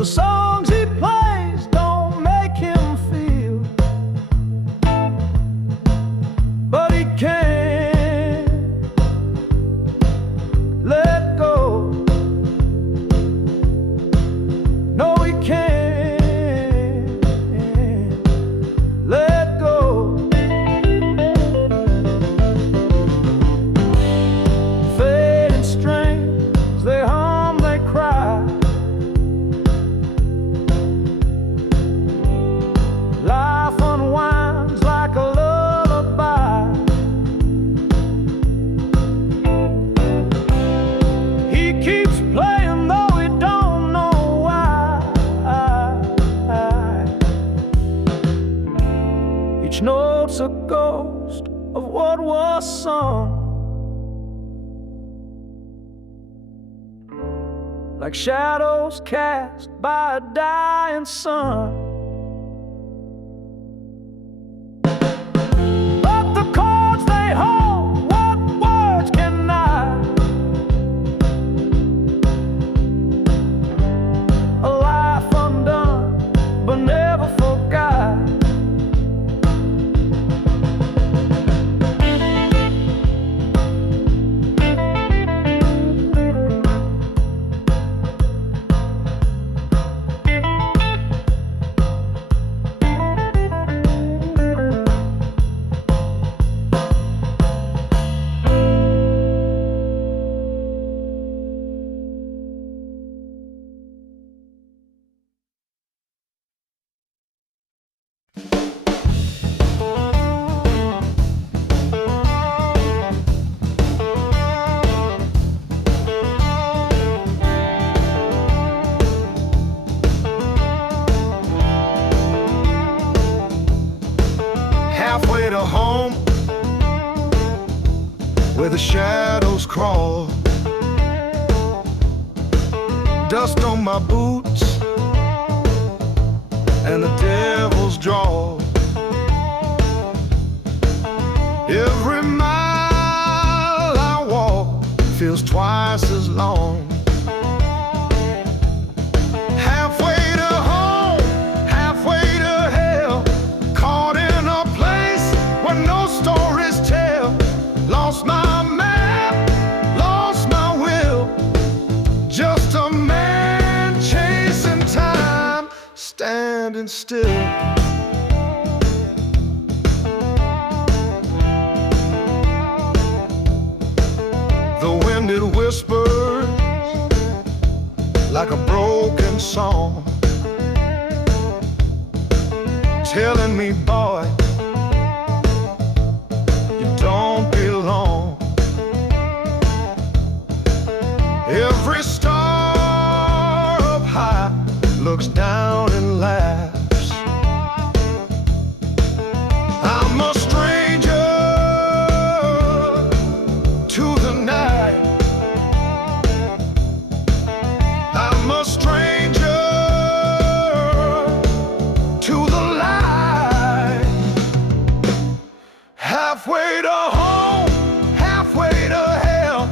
The songs he plays don't make him feel, but he can't let go. No, he can't let go. Fading strings, they hum, they cry. Life unwinds like a lullaby. He keeps playing though he don't know why. Each note's a ghost of what was sung, like shadows cast by a dying sun. But the chords they hold, what words can I? A life undone, but never forgot. Halfway to home, where the shadows crawl, dust on my boots and the devil's draw. Every mile I walk feels twice as long. Halfway to home, halfway to hell, caught in a place where no stories tell. Lost my map, lost my will, just a man chasing time, standing still. The wind it whispers like a broken song, telling me, boy, you don't belong. Every star up high looks down and laughs. I'm a stranger to the night. I'm a stranger to the light. Halfway to home, halfway to hell,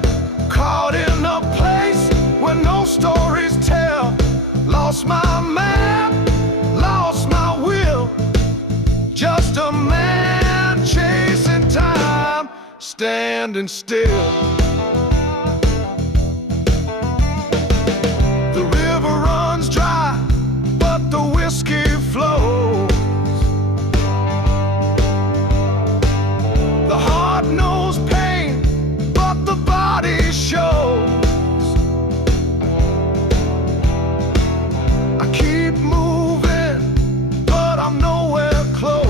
caught in a place where no stories tell. Lost my map, lost my will, just a man chasing time, standing still. The river runs dry, but the whiskey flows. The heart knows pain, but the body shows. I keep moving, but I'm nowhere close.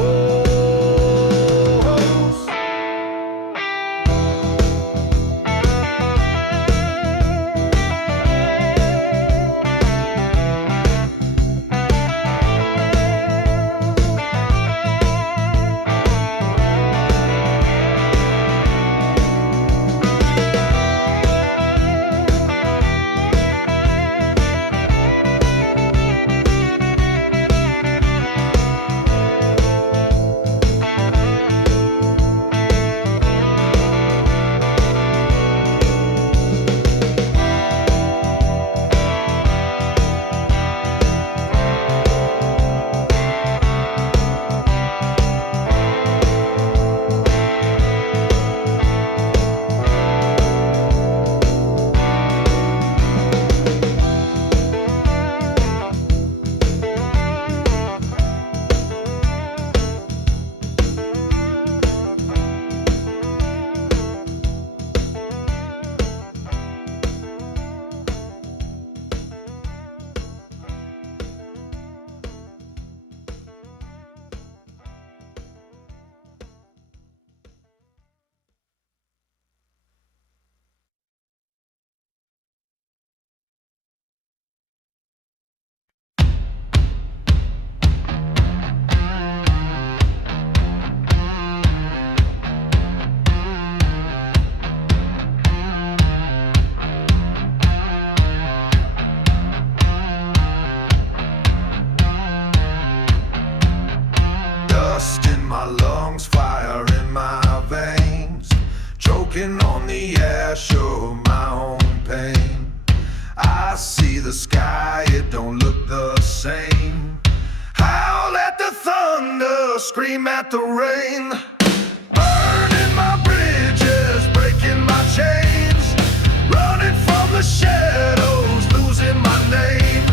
the sky, it don't look the same. Howl at the thunder, scream at the rain. Burning my bridges, breaking my chains. Running from the shadows, losing my name.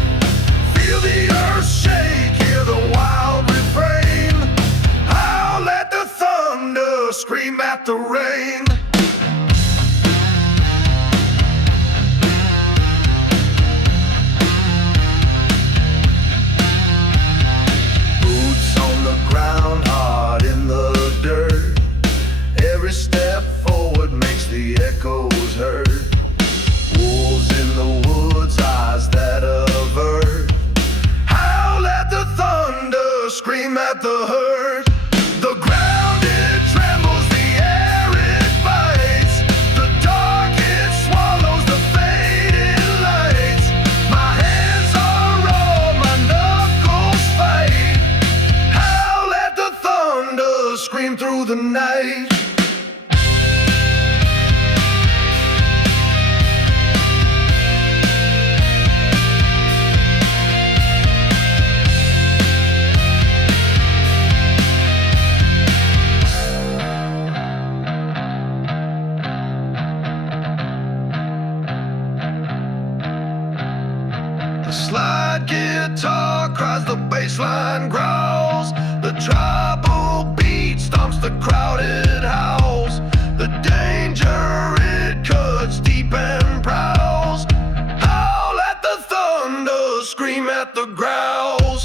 Feel the earth shake, hear the wild refrain. Howl at the thunder, scream at the rain. Boots on the ground, heart in the dirt. Every step forward makes the echoes heard. Wolves in the woods, eyes that avert. Howl at the thunder, scream at the hurt. The ground it trembles, the air it bites. The dark it swallows the fading lights. My hands are raw, my knuckles fight. Howl at the thunder, scream through the night. The slide guitar cries, the bass line growls. The tribal beat stomps the crowded house. The danger it cuts deep and prowls. Howl at the thunder, scream at the growls.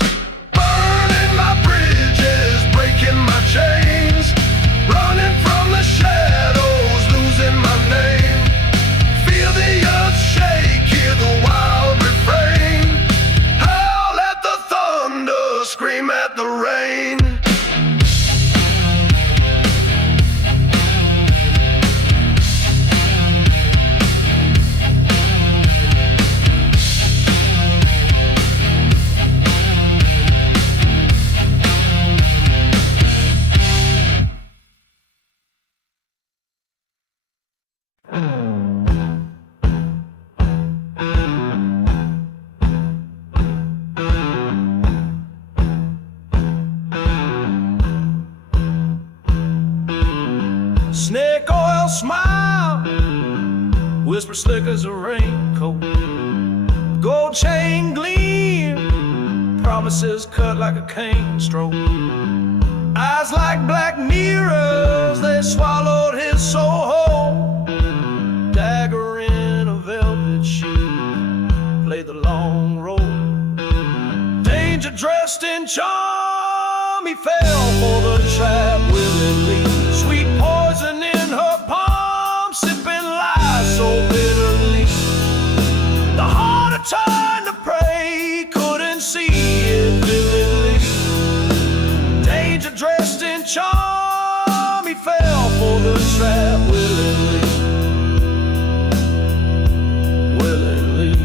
Burning my bridges, breaking my chains. Running from the shadows, losing my name. Feel the earth shake, hear the wild refrain. Howl at the thunder, scream at the rain. Snake oil smile, whisper slick as a raincoat. Gold chain gleam, promises cut like a cane stroke. Eyes like black mirrors, they swallowed his soul whole. Dagger in a velvet sheath, play the long road. Danger dressed in charm, he fell for the trap willingly. Sweet poison in her palm, sipping lies so bitterly. The heart had turned to prey, couldn't see it vividly. Danger dressed in charm, he fell for the trap willingly. Willingly.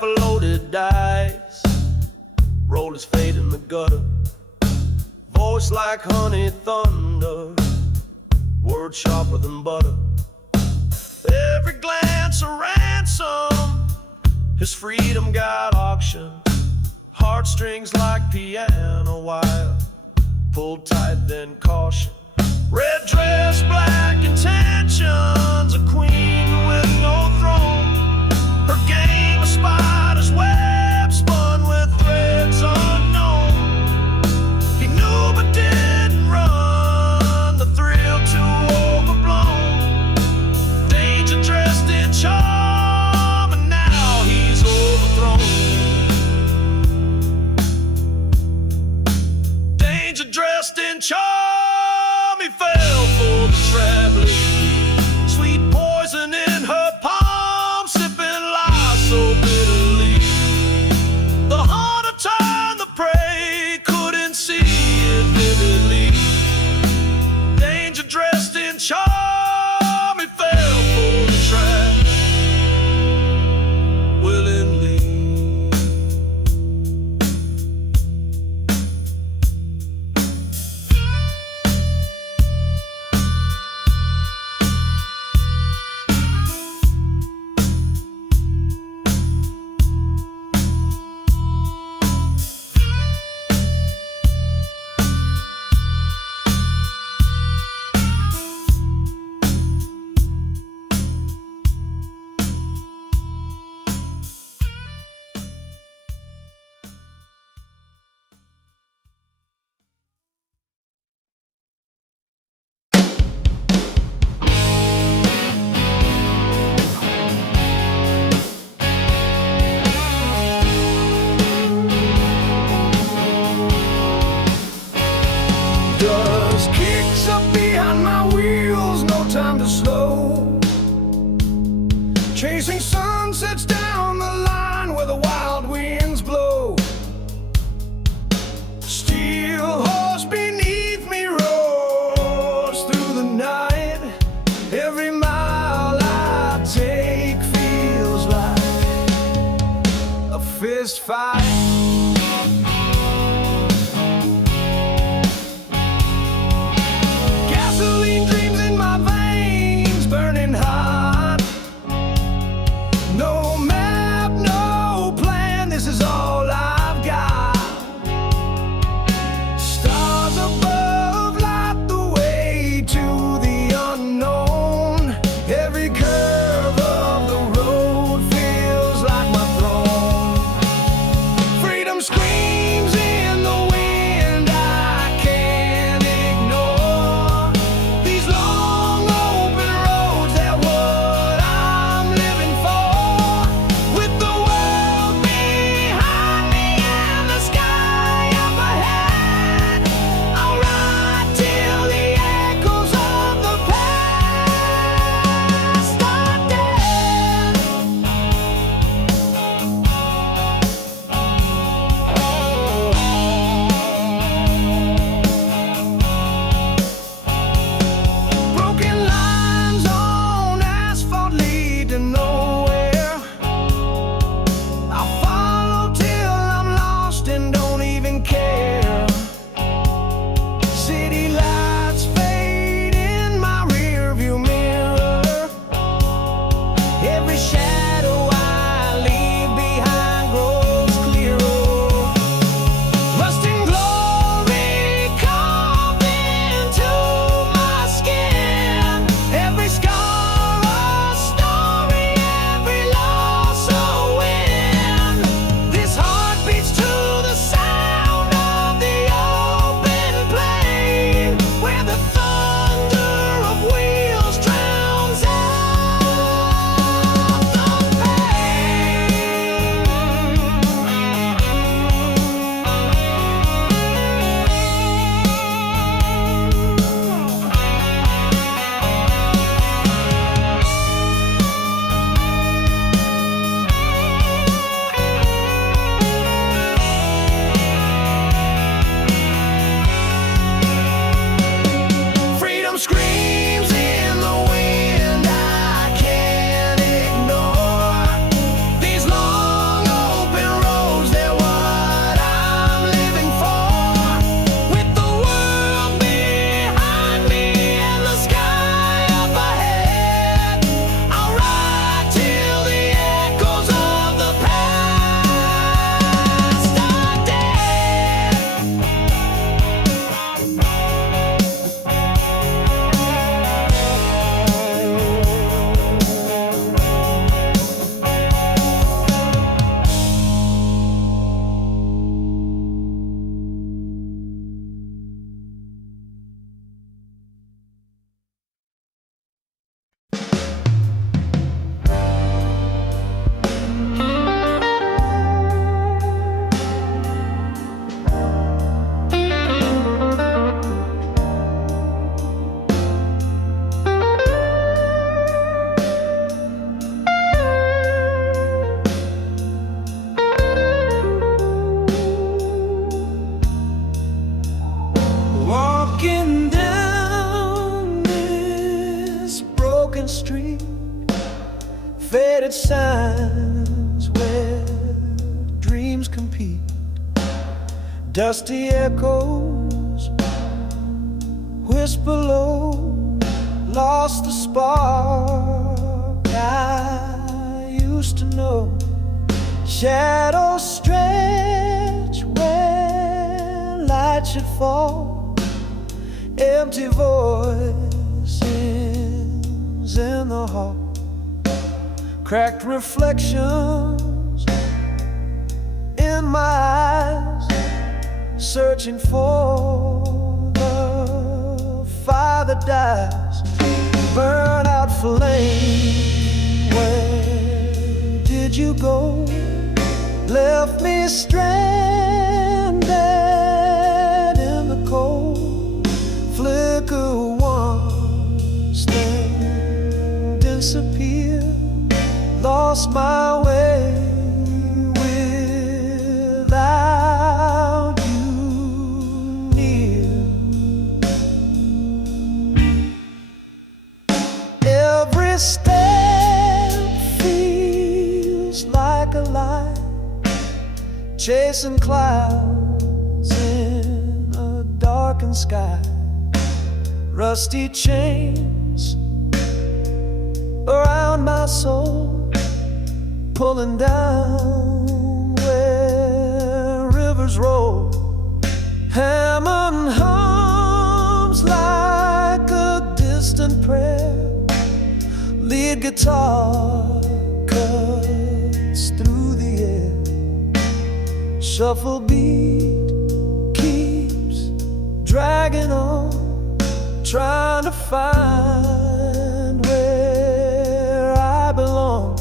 Loaded dice, roll his fate in the gutter. Voice like honey thunder, word sharper than butter. Every glance a ransom, his freedom got auctioned. Heartstrings like piano wire, pulled tight then caution. Red dress, black intentions, a queen with no throne. Her game a spider's web, spun with threads unknown. He knew but didn't run, the thrill too overblown. Danger dressed in charm, and now he's overthrown. Danger dressed in charm, he fell for the trap. Sweet poison in her palm, chasing sunsets down the line where the wild winds blow. Steel horse beneath me roars through the night. Every mile I take feels like a fist fight. Gasoline dreams in my veins, burning hot. No map, no plan, this is all I've got. Stars above light the way to the unknown. Every curve of the road feels like my throne. Freedom screams in the wind, I can't ignore. These long open roads, they're what I'm living for. With the world behind me and the sky up ahead, I'll ride till the echoes of the past are dead. Broken lines on asphalt lead to nowhere. I'll follow till I'm lost and don't even care. City lights fade in my rearview mirror. Every shadow I leave behind grows clearer. Rust and glory carved into my skin. Every scar a story, every loss a win. This heart beats to the sound of the open plain, where the thunder of wheels drowns out the Freedom screams in the wind, I can't ignore. These long open roads, they're what I'm living for. With the world behind me and the sky up ahead, I'll ride till the echoes of the past are dead. Walking down this broken street, faded signs where dreams compete, dusty echoes whisper low, lost the spark I used to know. Shadows stretch where light should fall. Empty voices in the hall, cracked reflections in my eyes, searching for the fire that dies. Burn out flame, where did you go? Left me stranded in the cold. Flicker once, then disappear. lost my way without you near. Every step feels like a lie, chasing clouds in a darkened sky. Rusty chains around my soul, pulling down where rivers roll. Hammond hums like a distant prayer. Lead guitar cuts through the air. Shuffle beat keeps dragging on, trying to find where I belong.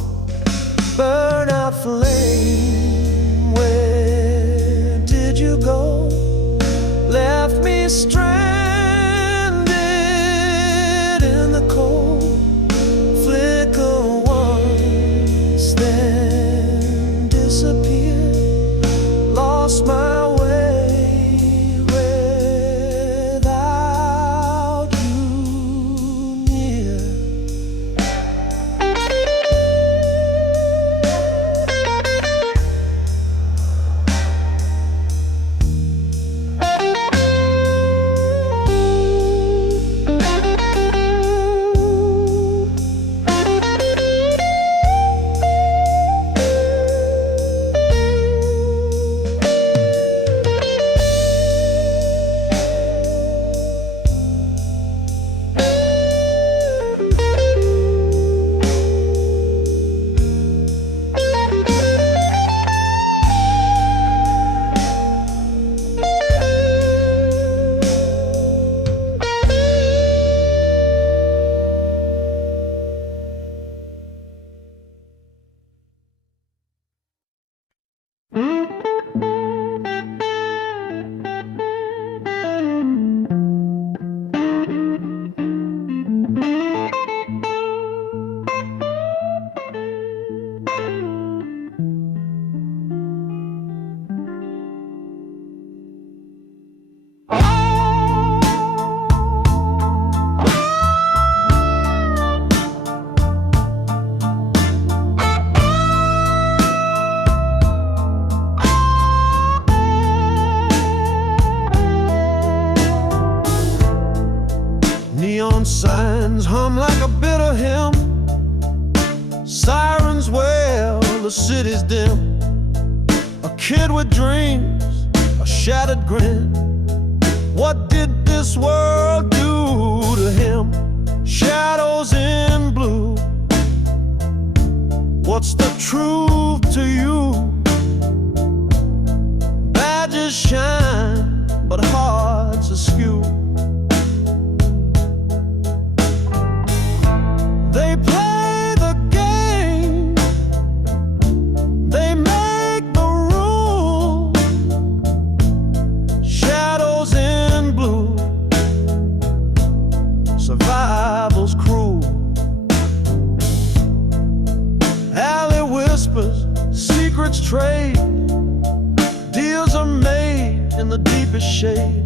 Burnout flame, where did you go? Left me stranded in the cold. Flicker once, then disappear. Lost my way without you near. Neon signs hum like a bitter hymn. Sirens wail, the city's dim. A kid with dreams, a shattered grin. What did this world do to him? Shadows in blue. What's the truth to you? Badges shine, but hearts askew. They play the game, they make the rules. Shadows in blue, survival's cruel. Alley whispers, secrets trade. Deals are made in the deepest shade.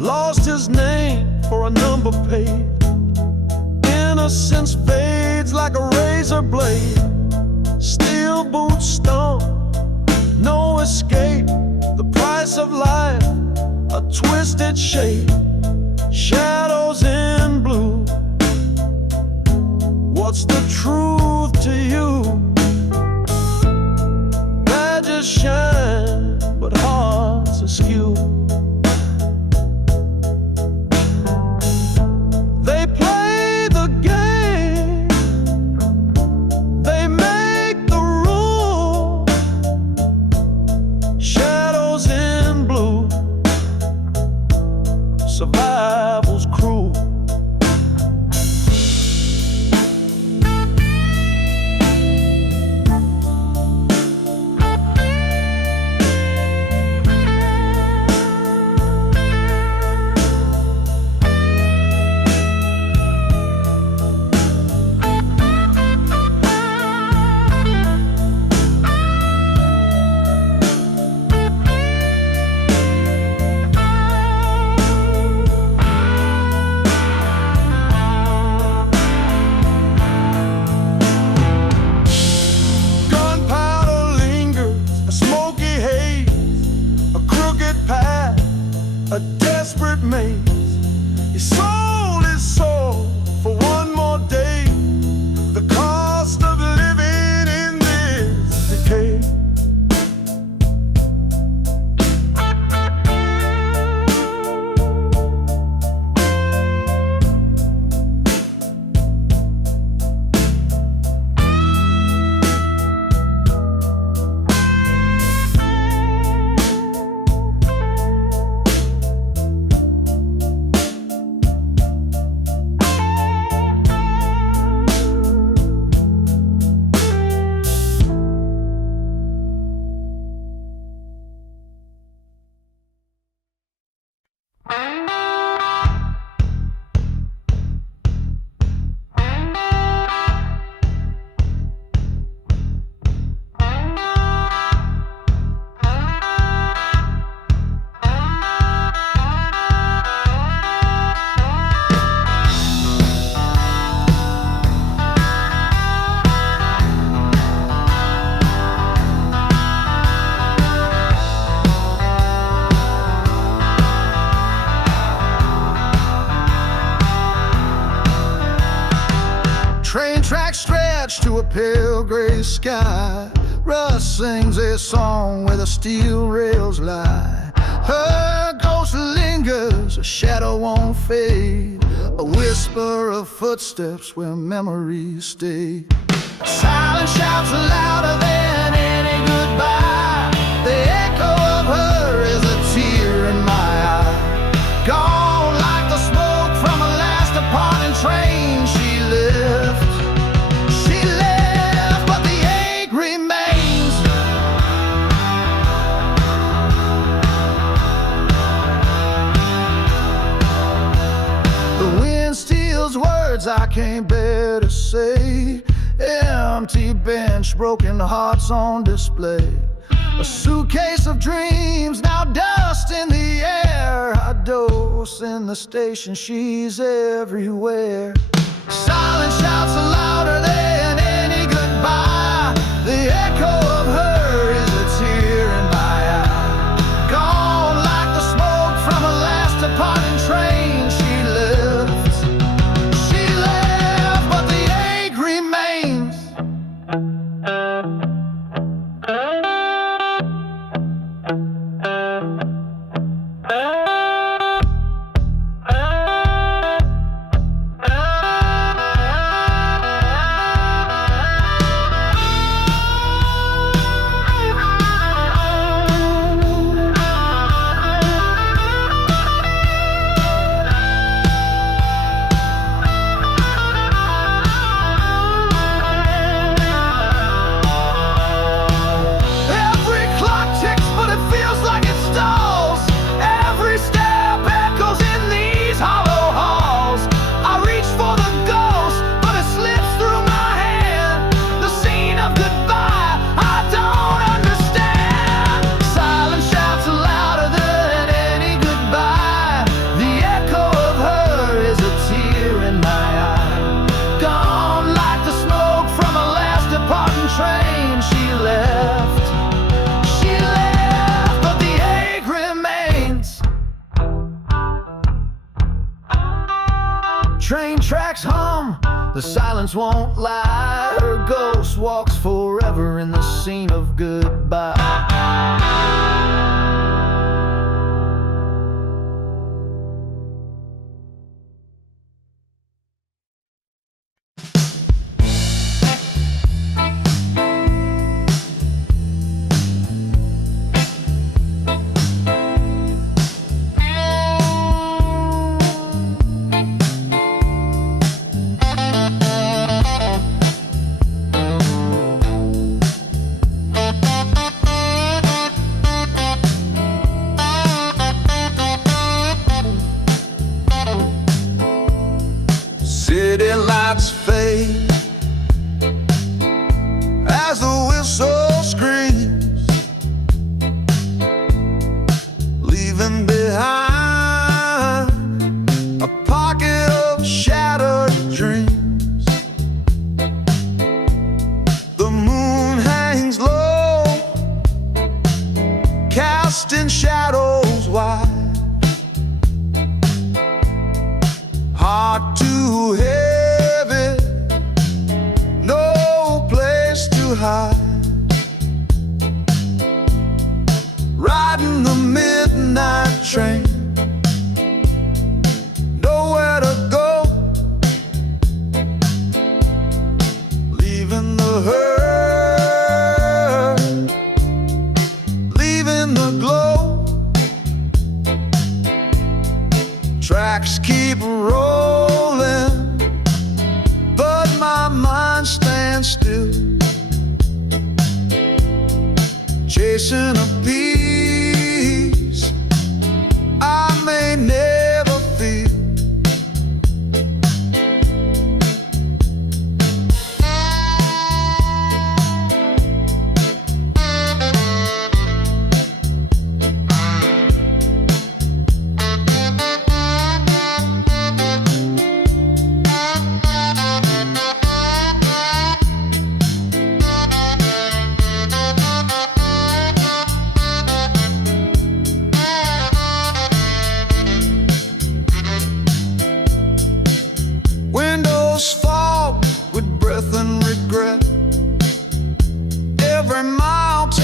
Lost his name for a number paid. Innocence fades like a razor blade. Steel boots stomp, no escape. The price of life, a twisted shape. Shadows in blue. What's the truth to you? Badges shine, but hearts askew. They play the game, they make the rule. Shadows in blue, survival's cruel. pale gray sky. Russ sings a song where the steel rails lie. Her ghost lingers, a shadow won't fade, a whisper of footsteps where memories stay. Silence shouts louder than any goodbye. The echo of her is a tear in my eye. Gone like the smoke from a last departing train. She left, but the ache remains. The wind steals words I can't bear to say. Empty bench, broken hearts on display. A suitcase of dreams, now dust in the air. A dose in the station, she's everywhere. Silence shouts louder than any goodbye. The echo of her is a tear in my eye. Gone like the smoke from a last departing train. She left, but the ache remains. Train tracks hum, the silence won't lie. Her ghost walks forever in the scene of goodbye. City lights fade as the whistle screams, leaving behind a pocket of shattered dreams. The moon hangs low, casting shadows wide. Heart too heavy, no place to hide. Riding the midnight train, nowhere to go, leaving the hurt, leaving the glow. Tracks keep rolling, but my mind stands still, chasing a peace I may never feel.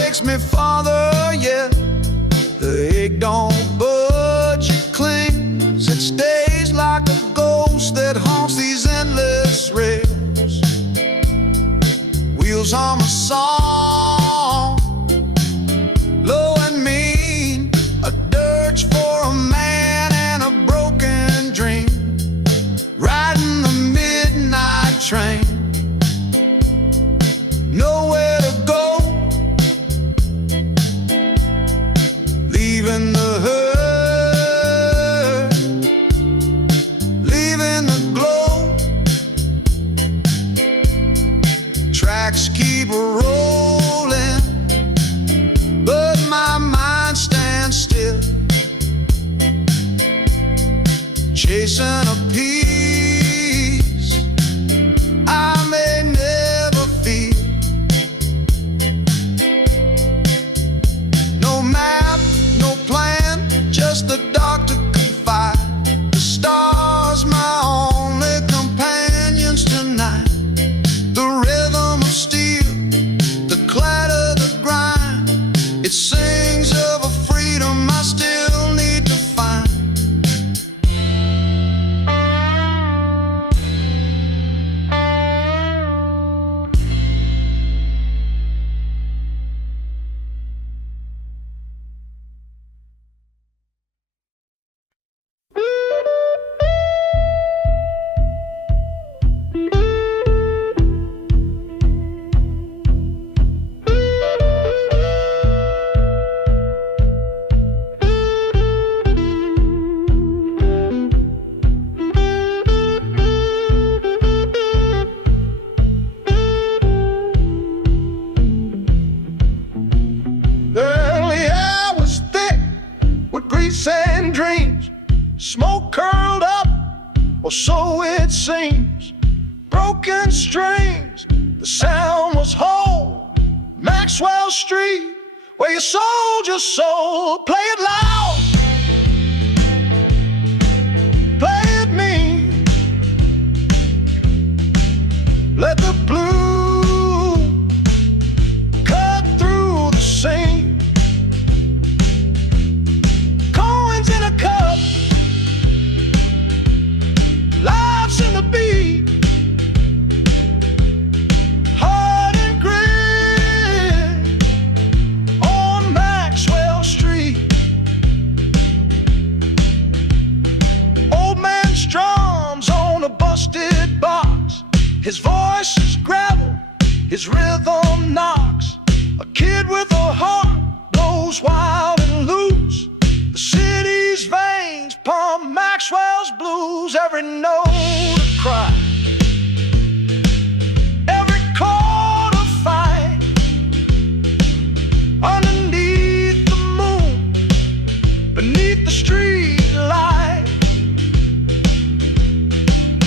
takes me farther yet. The ache don't budge, it clings, it stays like a ghost that haunts these endless rails. Wheels on my song, low and mean, a dirge for a man and a broken dream, riding the midnight train. Nowhere to go, leaving the hurt, leaving the glow. Tracks keep rolling, but my mind stands still, chasing a peace I may never feel. No map, no plan, just the dark to confide. The stars, my only companions tonight. The rhythm of steel, the clatter, the grind, it sings of a freedom I still need to find. The early air was thick with grease and dreams. Smoke curled up, or so it seems. Broken strings, the sound was whole. Maxwell Street, where you sold your soul. Play it loud, play it mean. Let the blue cut through the scene. Coins in a cup, lives in the beat. Hard and grit on Maxwell Street. Old man strums on a busted box. His voice is gravel, his rhythm knocks. A kid with a heart blows wild and loose. The city's veins pump Maxwell's blues. Every note a cry, every chord a fight. Underneath the moon, beneath the street light.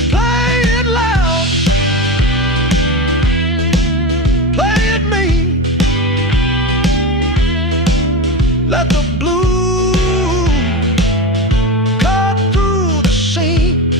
Play it loud, play it mean. Let the blue cut through the scene.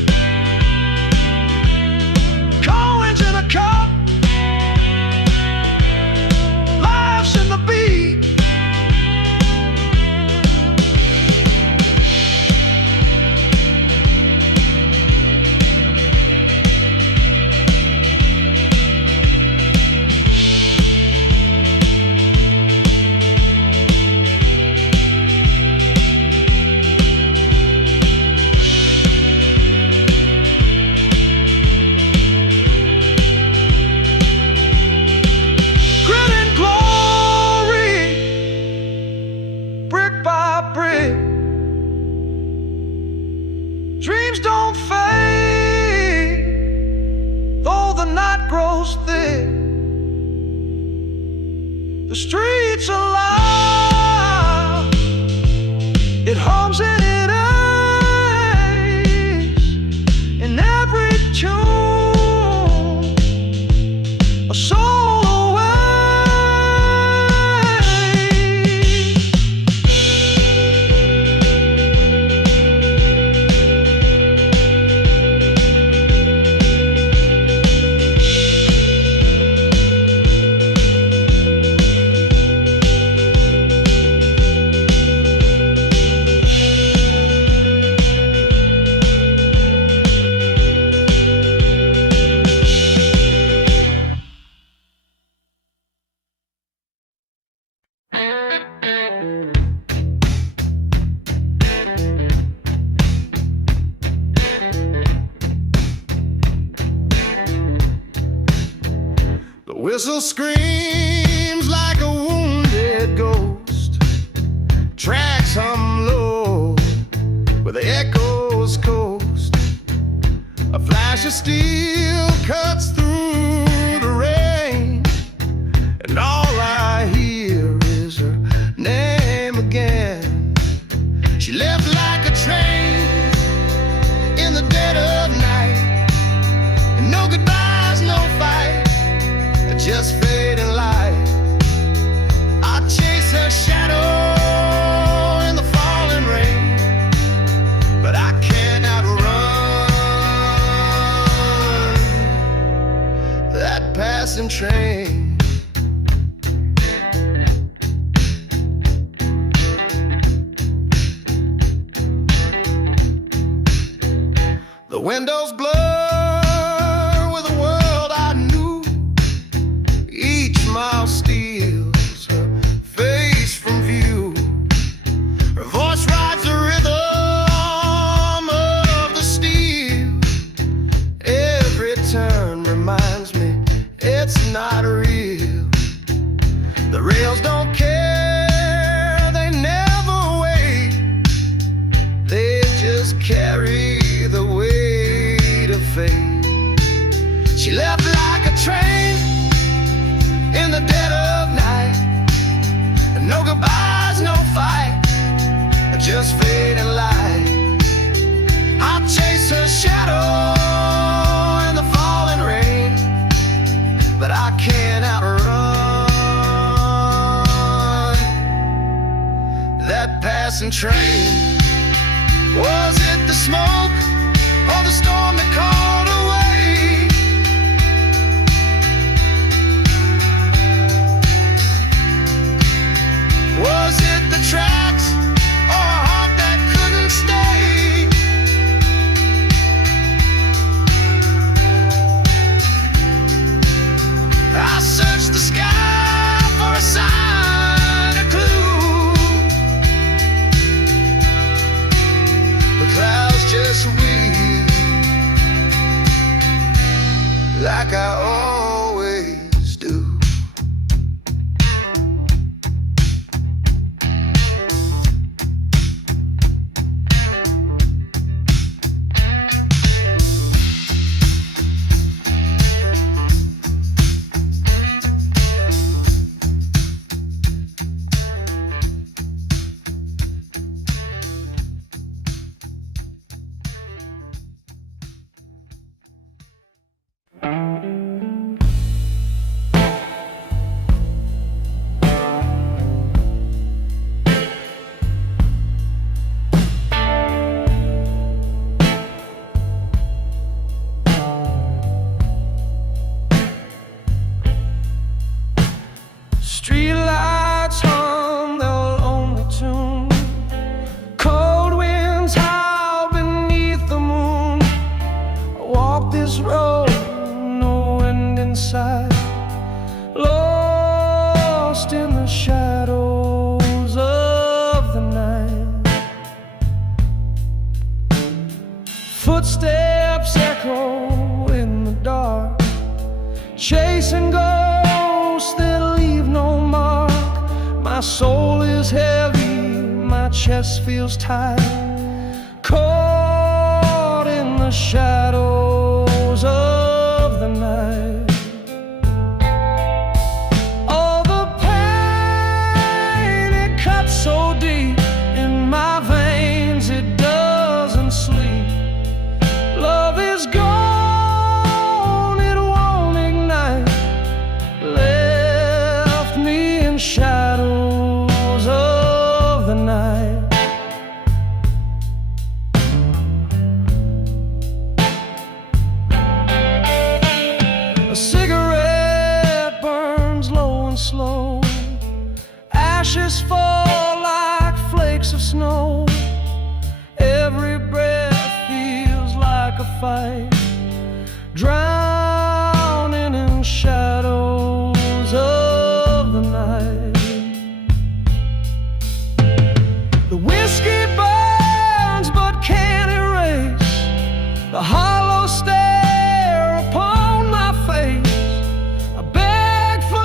screams like a wounded ghost. Tracks hum low where the echoes coast. A flash of steel cuts through the rain, and all I hear is her name again. She left like a train in the dead of night, and no goodbyes, no fight, just fading light. I chase her shadow in the falling rain, but I can't outrun that passing train. The windows blur with a world I knew. Each mile steals her face from view. Her voice rides the rhythm of the steel. Every turn reminds me it's not real. The rails don't care, they never wait. They just carry the weight of fate. She left like a train in the dead of night, and no goodbyes, no fight, just fading light. I chase her shadow in the falling rain, but I can't outrun that passing train. Was it the smoke or the storm that called away? Was it the tracks or a heart that couldn't stay? I searched the sky for a sign, a clue. The clouds just weep like I always do. Streetlights hum their lonely tune. Cold winds howl beneath the moon. I walk this road, no wind in sight, lost in the shadows of the night. Footsteps echo in the dark, chasing ghosts that leave no mark. My soul is heavy, my chest feels tight, caught in the shadows of the night. Oh, the pain, it cuts so deep in my veins, it doesn't sleep. Love is gone, it won't ignite, left me in shadows of the night. A cigarette burns low and slow, ashes fall like flakes of snow. Every breath feels like a fight, drowning in shadows of the night. The whiskey burns but can't erase the hollow stare upon my face. I beg for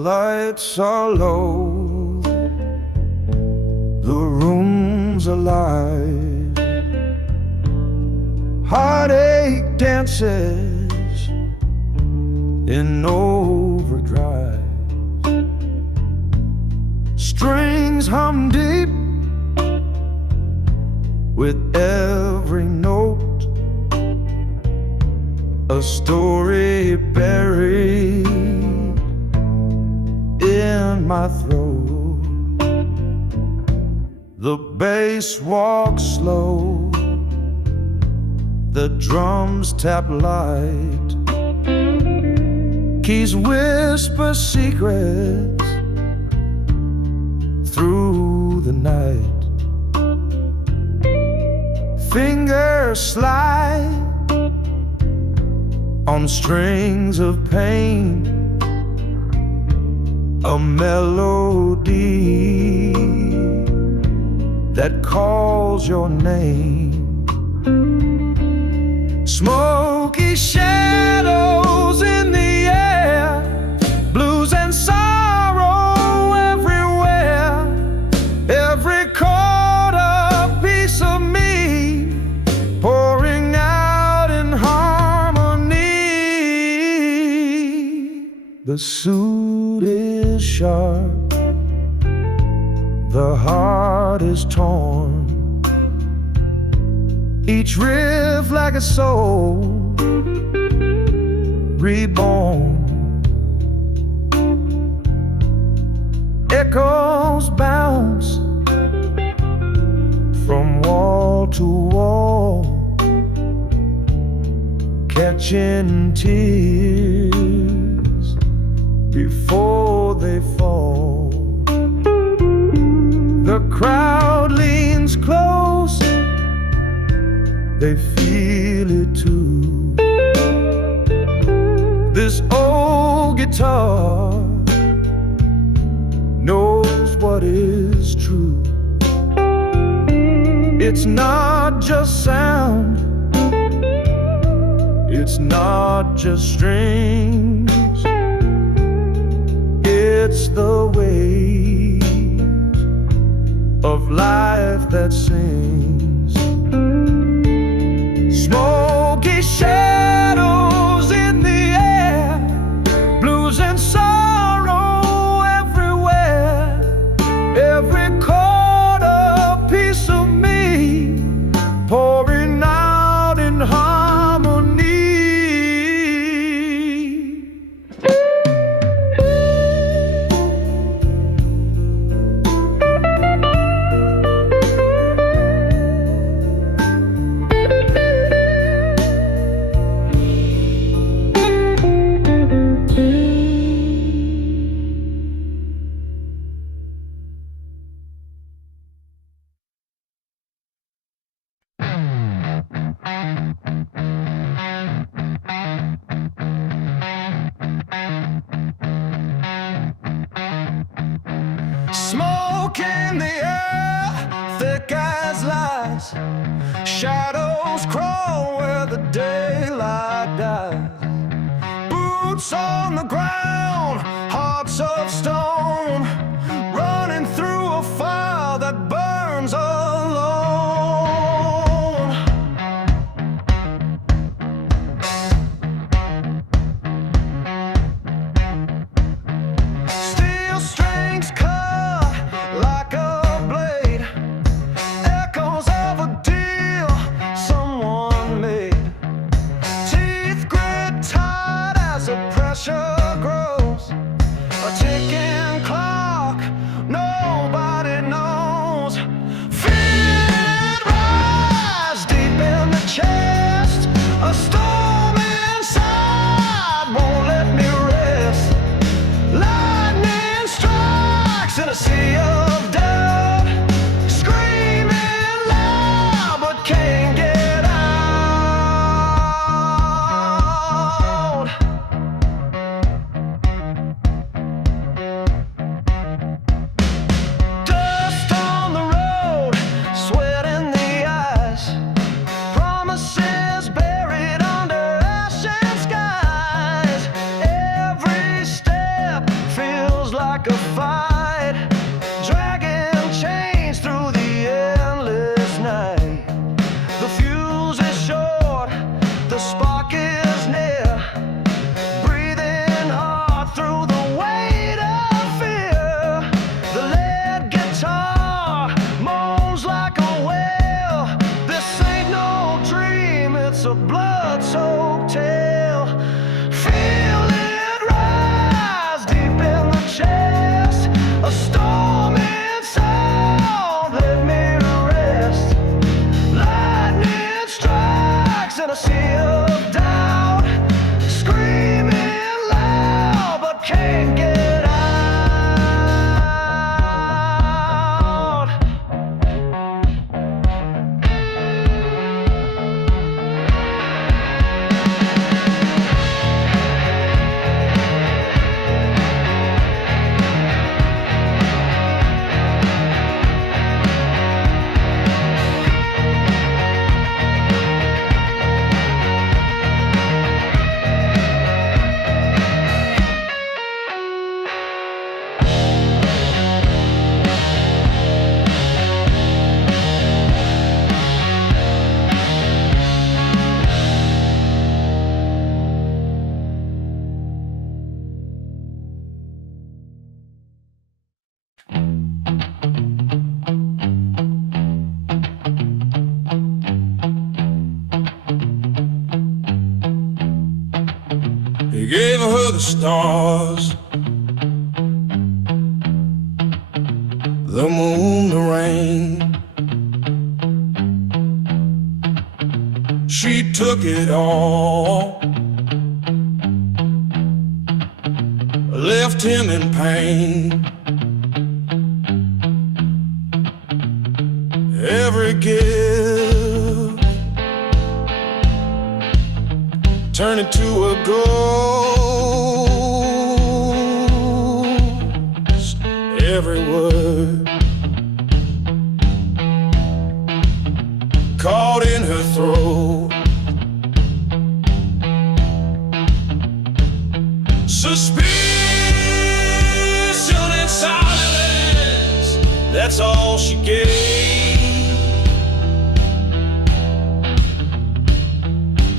lights are low, the room's alive, heartache dances in overdrive, strings hum deep with every note, a story buried in my throat. The bass walks slow, the drums tap light, keys whisper secrets through the night. Fingers slide on strings of pain, a melody that calls your name. Smoky shadows in the air, blues and sorrow everywhere. Every chord a piece of me, pouring out in harmony. The suit is sharp, the heart is torn, each riff like a soul reborn. Echoes bounce from wall to wall, catching tears before they fall. The crowd leans close, they feel it too. This old guitar knows what is true. It's not just sound, it's not just strings, it's the waves of life that sings. Smoky shadows in the air, blues and sorrow everywhere. Every chord a piece of me, pouring out in harmony. Smoke in the air, thick as lies, shadows crawl where the daylight dies. Boots on the ground, hearts of stone, running through a fire that burns alone. Steel strings cut like a blade, echoes of a deal someone made. Teeth grit tight as the pressure grows, a ticking heart's hotel. Feel it rise deep in the chest. A storming sound, let me rest. Lightning strikes in a sea of doubt. Screaming loud but can't get out. He gave her the stars, the moon, the rain. She took it all, left him in pain. Every gift turned into a ghost. Every word caught in her throat. Suspicion and silence, that's all she gave.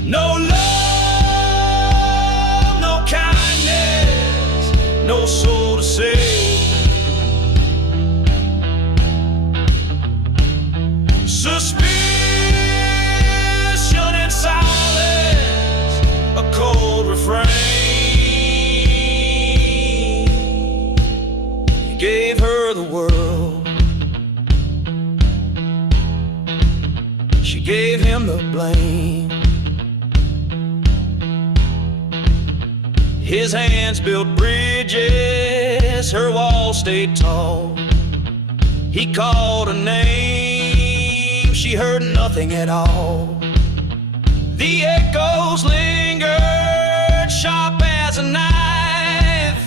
No love, no kindness, no soul to save. Suspicion and silence, a cold refrain. He gave her the world, she gave him the blame. His hands built bridges, her walls stayed tall. He called her name, she heard nothing at all. The echoes lingered, sharp as a knife.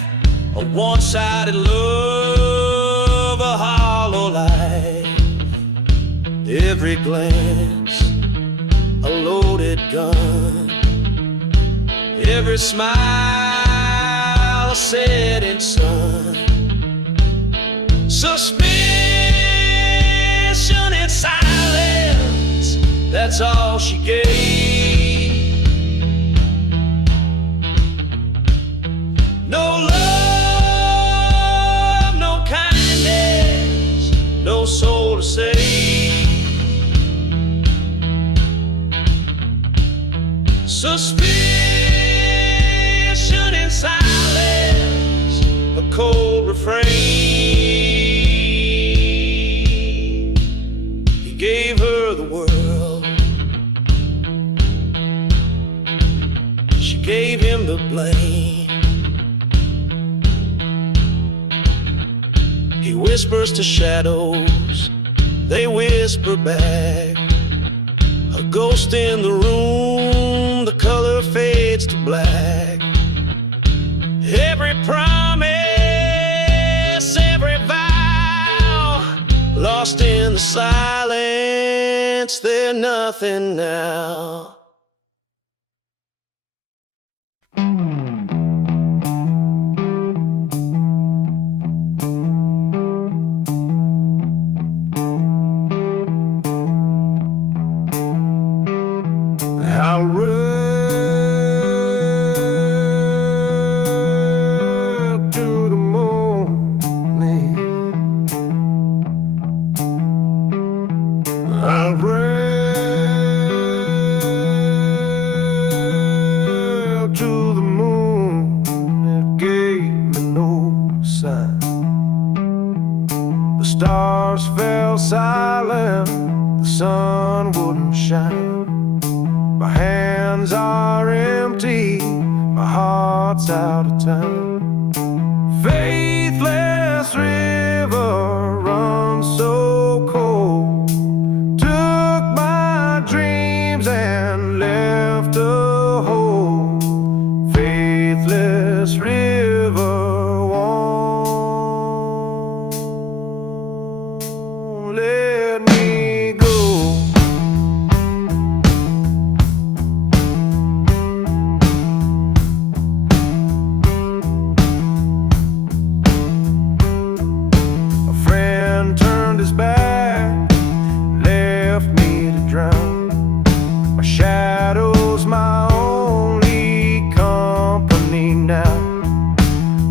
A one-sided love, a hollow life. Every glance, a loaded gun. Every smile, a setting sun. Suspicion and silence, that's all she gave. No love, no kindness, no soul to save. Suspicion and silence, a cold refrain. He gave her the world, she gave him the blame. He whispers to shadows, they whisper back. A ghost in the room, the color fades to black. Every promise, every vow, lost in the silence, they're nothing now. I'll run to the morning. I'll run parts out of town. Faithless river runs so cold, took my dreams and left a hole. Faithless river won't let me go. Turned his back, left me to drown. My shadow's my only company now.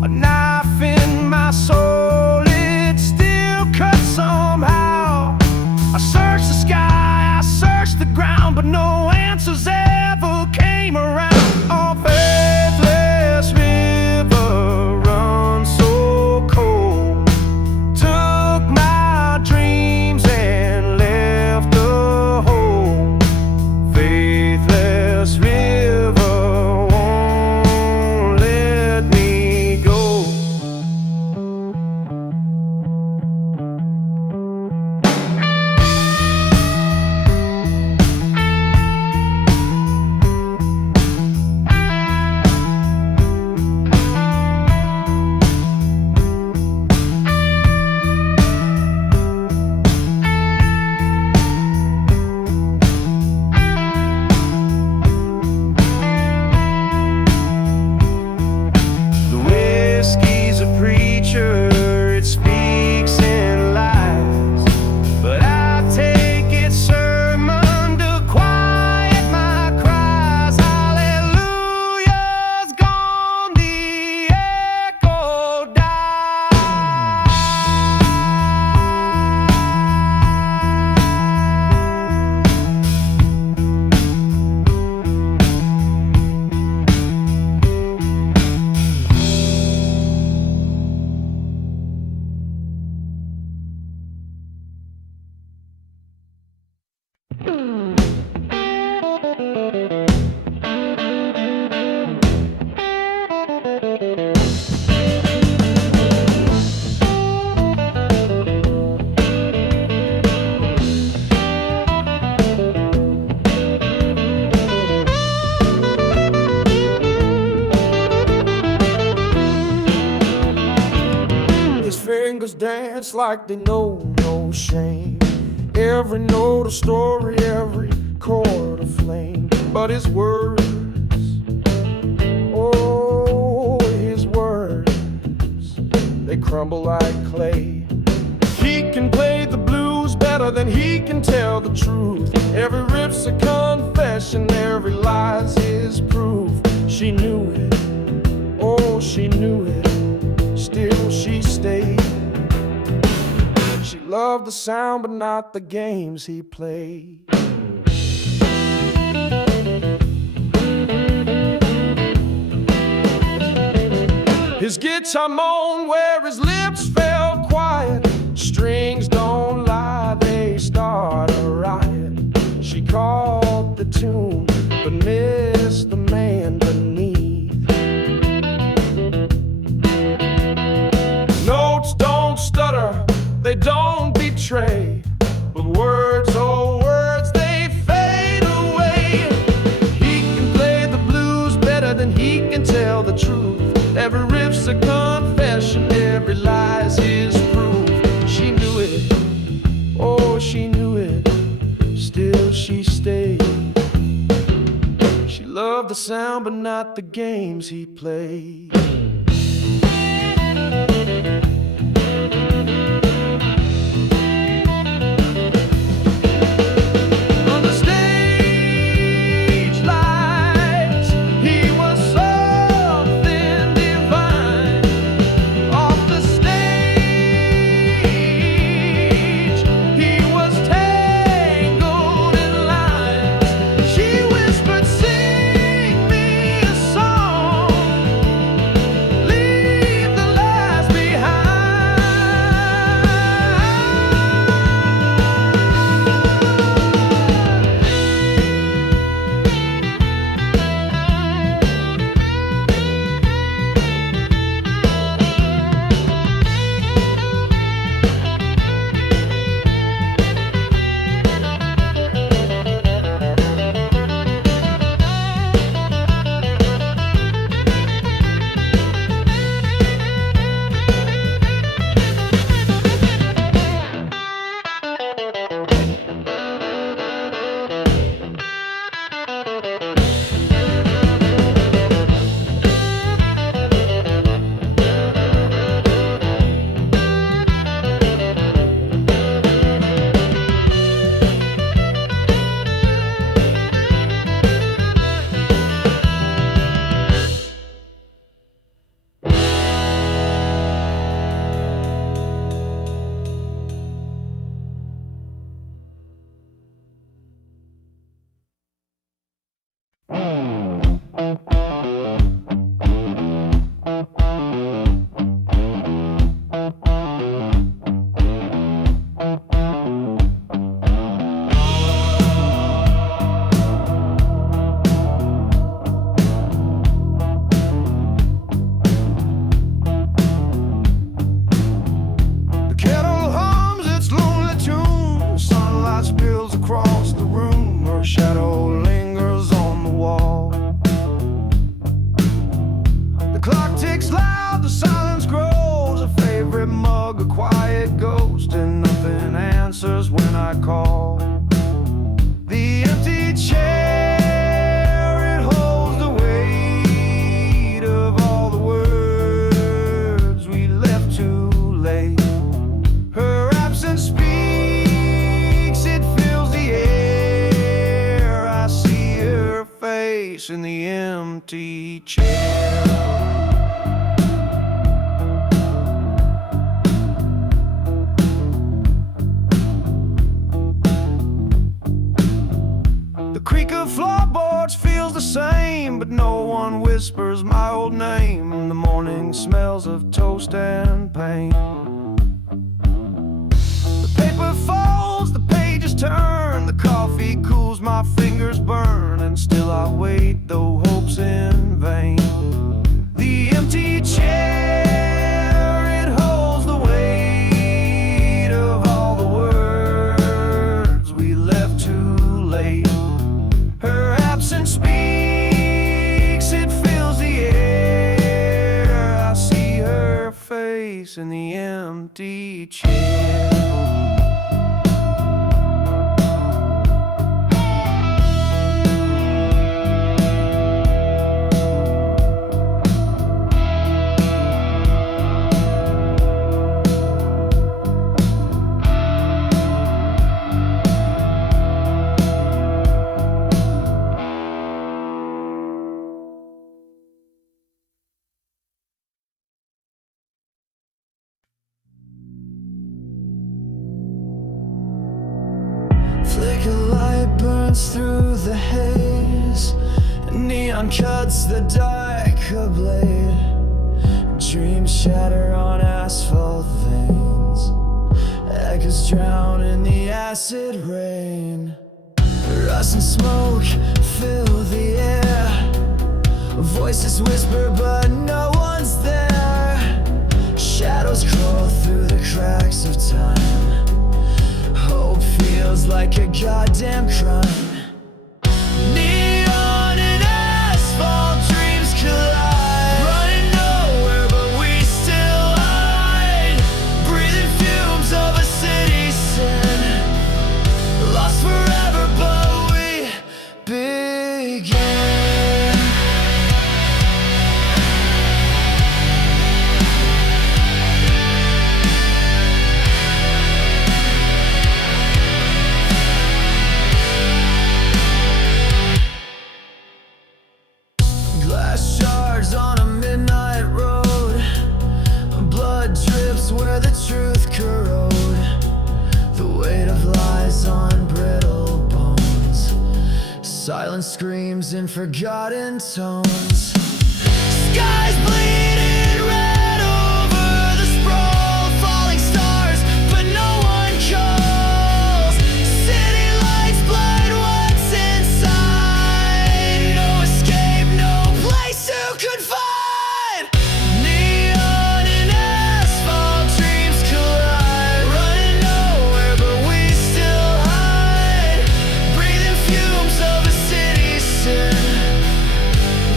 A knife in my soul, it still cuts somehow. I searched the sky, I searched the ground, but no answers ever came around. Oh, faithless river runs so cold, took my dreams and left a hole. Faithless river won't let me go. Whiskey's a preacher, it speaks in lies, but I take its sermon to quiet my cries. Hallelujah's gone, the echo dies. His fingers dance like they know no shame. Every note a story, every chord a flame. But his words, oh, his words, they crumble like clay. He can play the blues better than he can tell the truth. Every riff's a confession, every lie's his proof. She knew it, oh, she knew it, still she stayed. She loved the sound but not the games he played. His guitar moaned where his lips fell quiet. Strings don't lie, they start a riot. She caught the tune but missed the man beneath. Notes don't stutter, they don't betray, but words, oh words, they fade away. He can play the blues better than he can tell the truth. Every riff's a confession, every lie's his proof. She knew it, oh she knew it, still she stayed. She loved the sound but not the games he played. empty chair. The creak of floorboards feels the same, but no one whispers my old name. The morning smells of toast and pain. The paper falls, the pages turn, the coffee cools, my fingers burn, and still I wait, though hope's in vain. The empty chair, it holds the weight of all the words we left too late. Her absence speaks, it fills the air. I see her face in the empty chair. Flicker light burns through the haze, neon cuts the dark blade. Dreams shatter on asphalt veins, echoes drown in the acid rain. Rust and smoke fill the air, voices whisper but no one's there. Shadows crawl through the cracks of time, hope feels like a goddamn crime. Neon and asphalt, dreams collide, running nowhere but we still hide, breathing fumes of a city sin, lost forever but we begin. On a midnight road, blood drips where the truth corrode. The weight of lies on brittle bones, silence screams in forgotten tones. Skies bleeding red over the sprawl, falling stars but no one calls. City lights blind what's inside, no escape, no place to confide. Neon and asphalt, dreams collide, running nowhere but we still hide, breathing fumes of a city sin,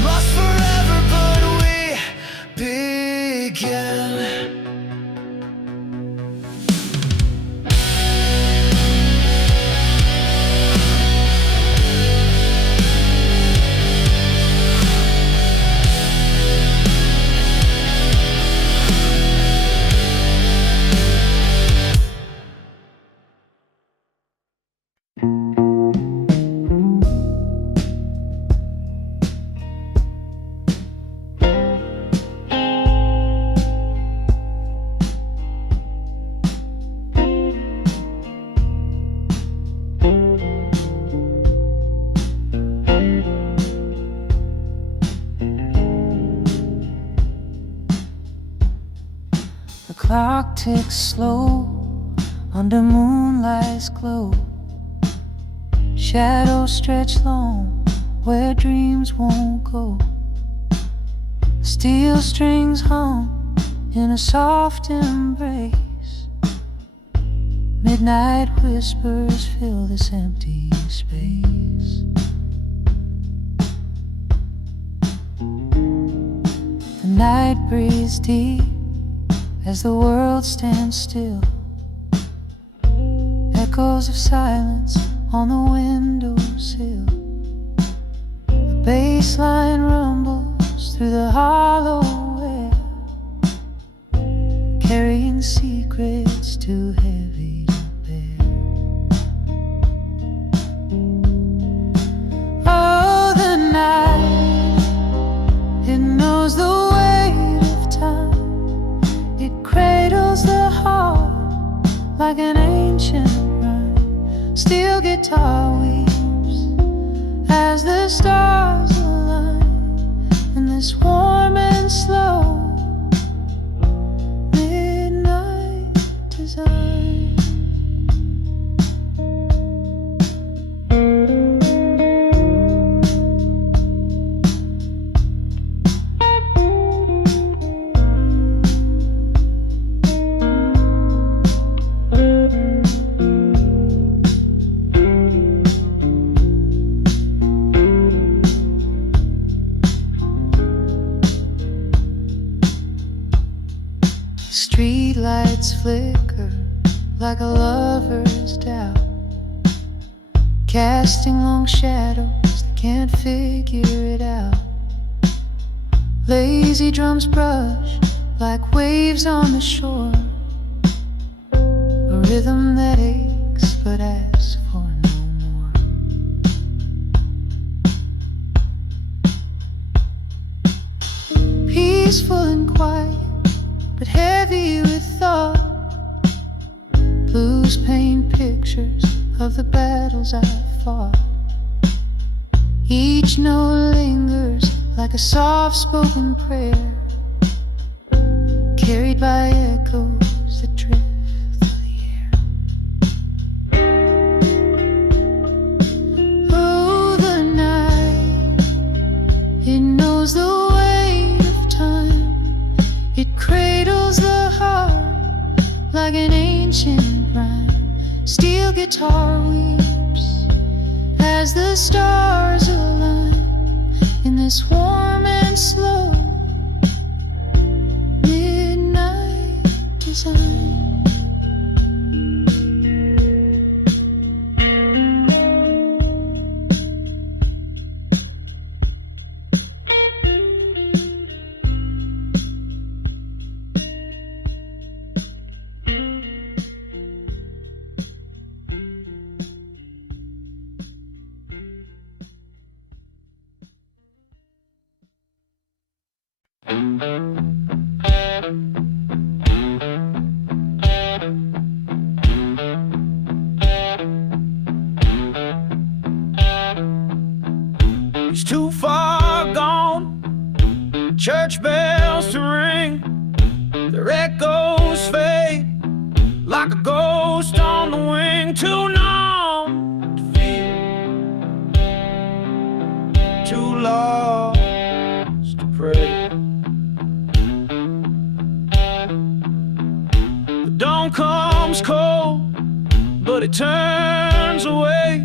lost forever but we begin. The clock ticks slow under moonlight's glow. Shadows stretch long where dreams won't go. Steel strings hum in a soft embrace. Midnight whispers fill this empty space. The night breathes deep as the world stands still. Echoes of silence on the windowsill. The bass line rumbles through the hollow air, carrying secrets too heavy to bear. Oh, the night guitar weeps as the stars align in this warm and slow midnight design. Streetlights flicker like a lover's doubt, casting long shadows that can't figure it out. Lazy drums brush like waves on the shore, a rhythm that aches but asks for no more. Peaceful and quiet, but heavy with thought. Blues paint pictures of the battles I fought. Each note lingers like a soft-spoken prayer, carried by echoes that drift through the air. Oh, the night, it knows the weight of time. It cradles the heart like an ancient rhyme. Steel guitar weeps as the stars align in this warm and slow midnight design. He's too far gone, church bells to ring, their echoes fade like a ghost on the wing. Too numb to feel, too lost to pray. The dawn comes cold, but it turns away.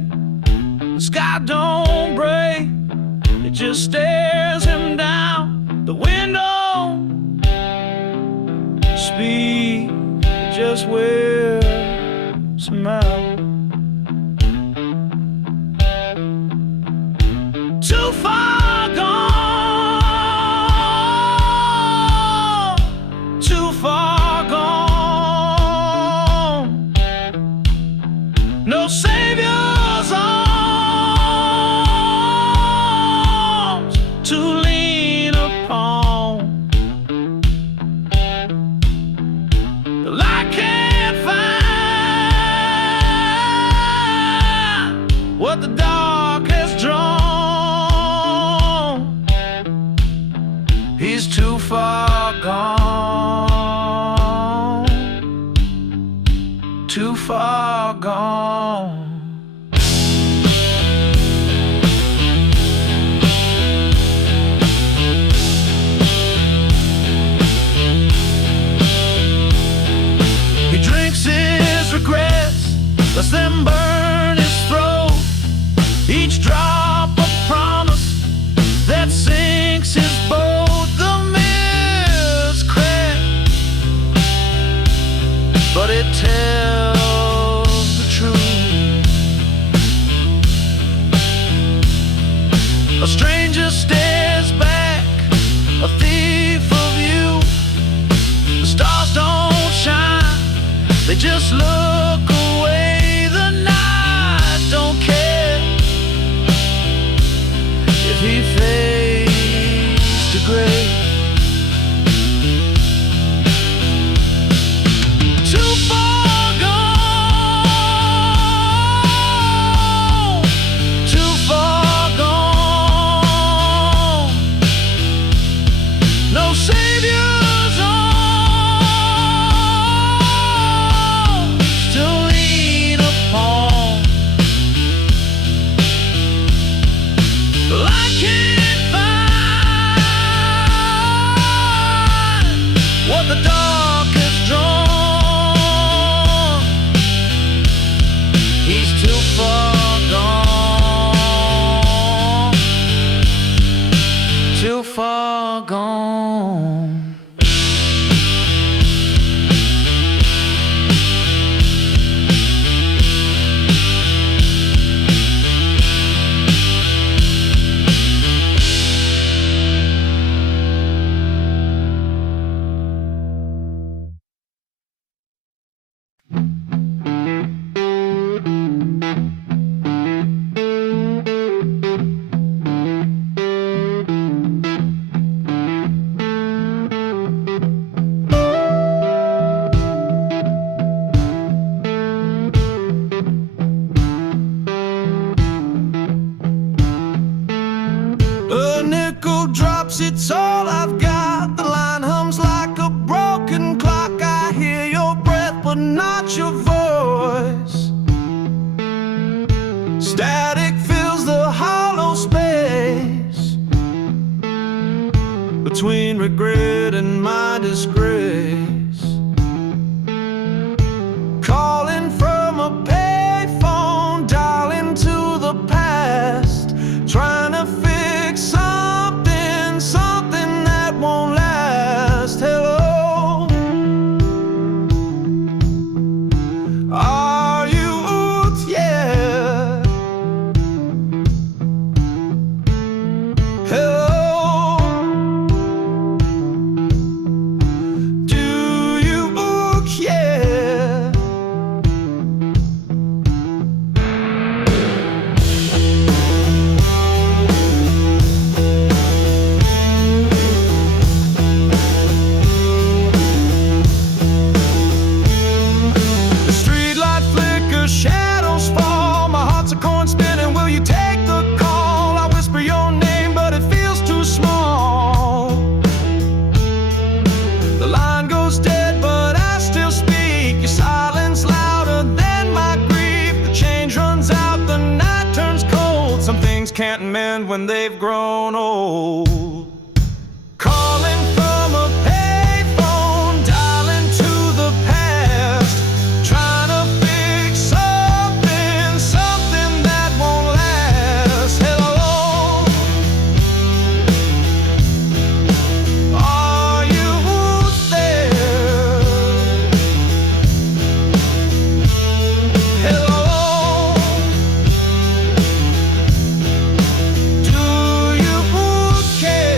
The sky don't break, it just stares him down the window. Speed, it just wears him out. Too far gone, too far gone. No savior's arms to lean upon. The light can't find what the dark has drawn. He's too far gone, too far gone. He drinks his regrets, lets them burn his throat. Each drop a promise that sinks his boat. The mirror's cracked, but it tells the truth. A stranger stares back, a thief of you. The stars don't shine, they just look away. The night don't care if he fades to gray. Too far gone, so far gone. A nickel drops, it's all I've got. The line hums like a broken clock. I hear your breath, but not your voice. Static fills the hollow space between regret and my disgrace. Calling from a payphone, dialing to the past, trying to fix something that won't last. Hello, are you out? Yeah. Hello, do you book? Yeah. The streetlight flickers, shadows fall. My heart's a coin spinning. Will you take the call? I whisper your name, but it feels too small. The line goes dead, but I still speak. Your silence louder than my grief. The change runs out, the night turns cold. Some things can't mend when they've grown old. Calling from a payphone, dialing to the past, trying to fix something that won't last. Hello, are you there? Hello, do you care?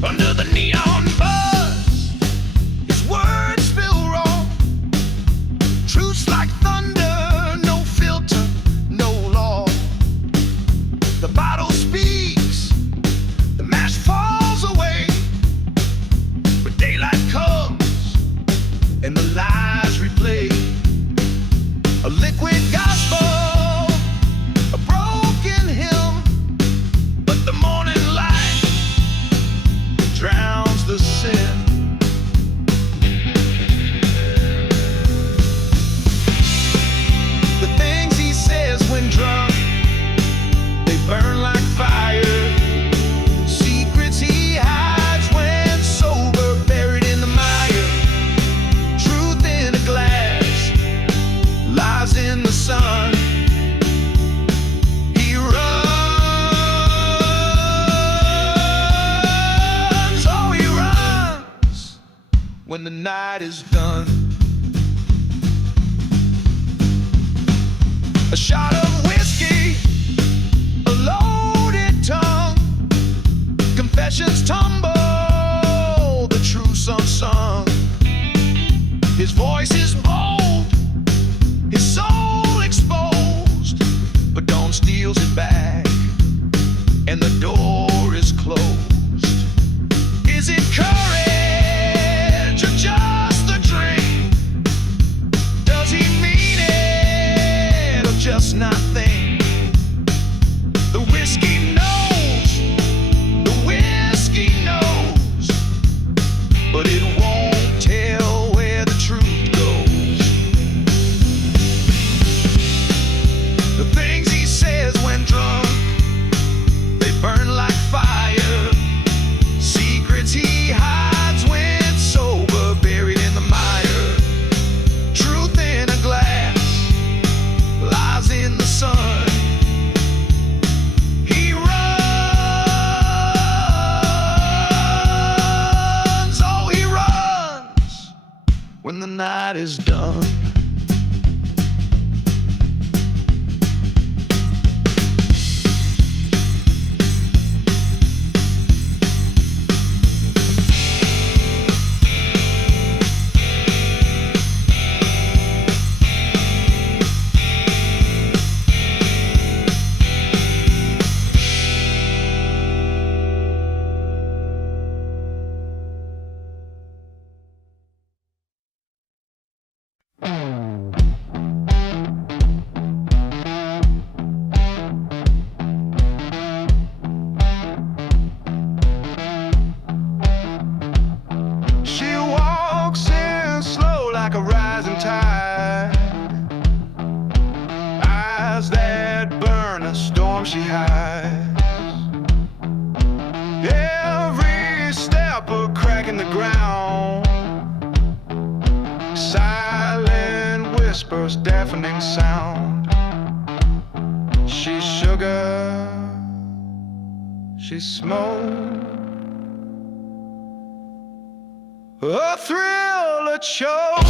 Under the neon buzz, his words feel wrong. Truths like thunder, no filter, no law. The bottle speaks, the mask falls away, but daylight comes and the lies replay. A liquid gospel, a broken hymn, but the morning light drowns the sin. The things he says when drunk, they burn like fire. Secrets he hides when sober, buried in the mire. Truth in a glass, lies in the sun. He runs, oh he runs when the night is done. A shot of whiskey, a loaded tongue. Confessions tumble, the truth's unsung. His voice is bold, his soul exposed, but dawn steals it back, and the door is closed. Is it courage or just a dream? Does he mean it or just not whispers, deafening sound. She's sugar, she's smoke, a thrill, a choke.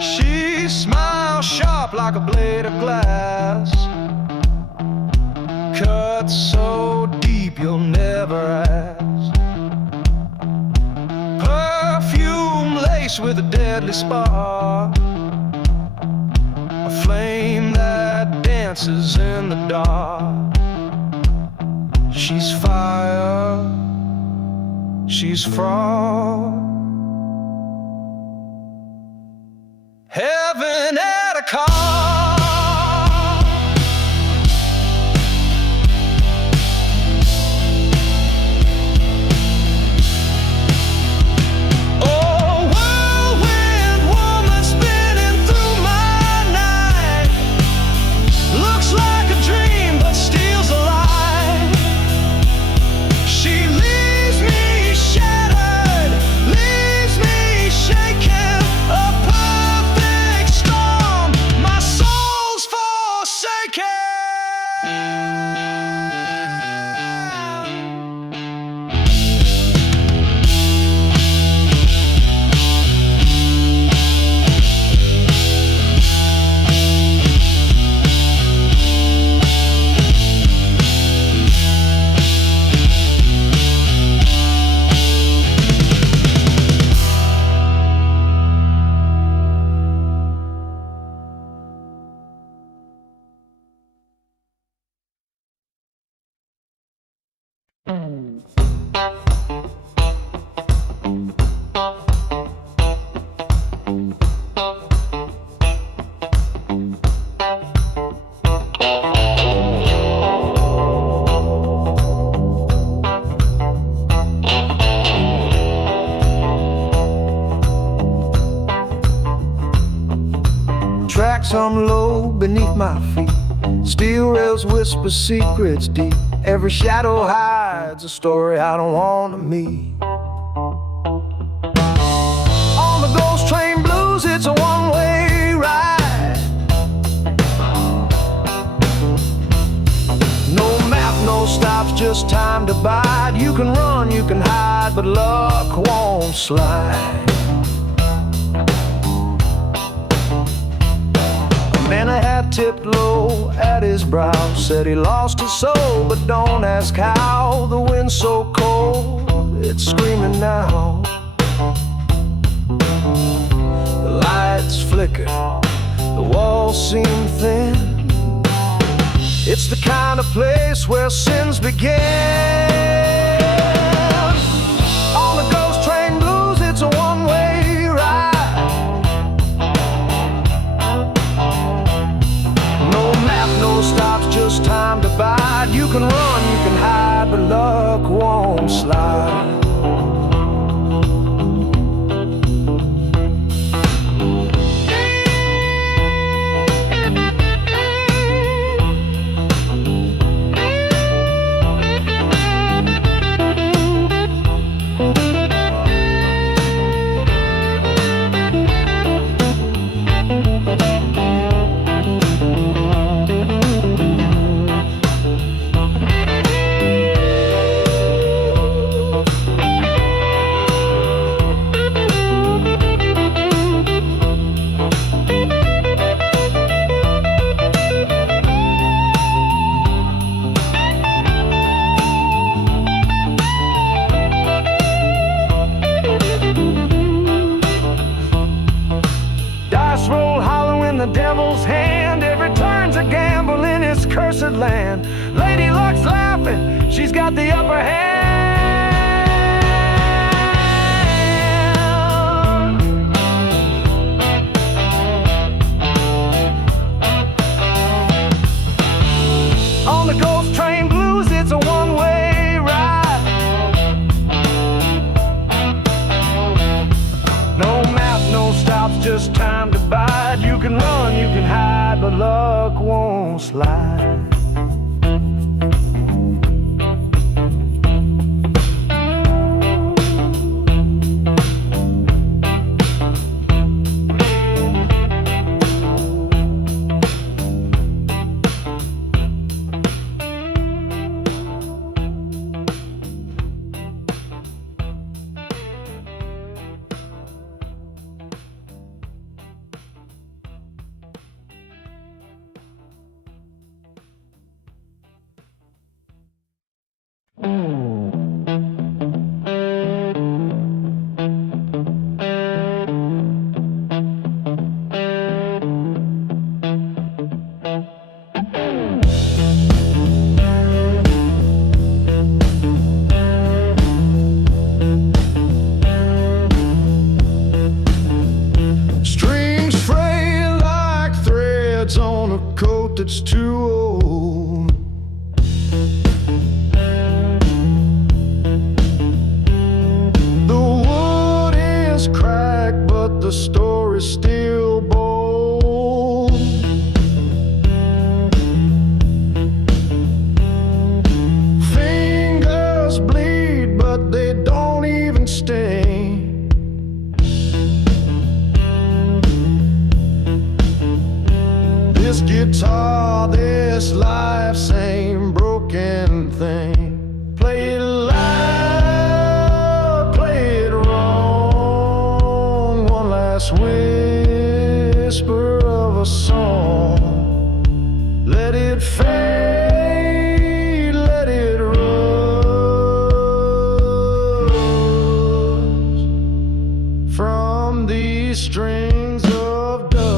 She smiles sharp like a blade of glass, cut so deep you'll never ask. Perfume laced with a deadly spark, a flame that dances in the dark. She's fire, she's frost, heaven at a call. Oh, whirlwind woman spinning through my night, looks like a dream but steals a light. She leaves me shattered, leaves me shaken, a perfect storm, my soul's forsaken. Tracks hum low beneath my feet, steel rails whisper secrets deep. Every shadow hides a story I don't want to meet. On the ghost train blues, it's a one-way ride. No map, no stops, just time to bide. You can run, you can hide, but luck won't slide. Man, a hat tipped low at his brow, said he lost his soul, but don't ask how. The wind's so cold, it's screaming now. The lights flicker, the walls seem thin. It's the kind of place where sins begin. On the ghost train blues, it's a one-way ride. No stops, just time to bide. You can run, you can hide, but luck won't slide. foreign land. Lady Luck's laughing, she's got the upper hand. On the Ghost Train Blues, it's a one-way ride. No map, no stops, just time to bide. You can run, you can hide, but luck won't slide. Strings fray like threads on a coat that's too old. The wood is cracked, but the story's still bold. Fingers bleed, but they don't even sting. This guitar, this life's same broken thing. Play it loud, play it wrong. One last whisper of a song. Let it fade, let it rust from these strings of dust.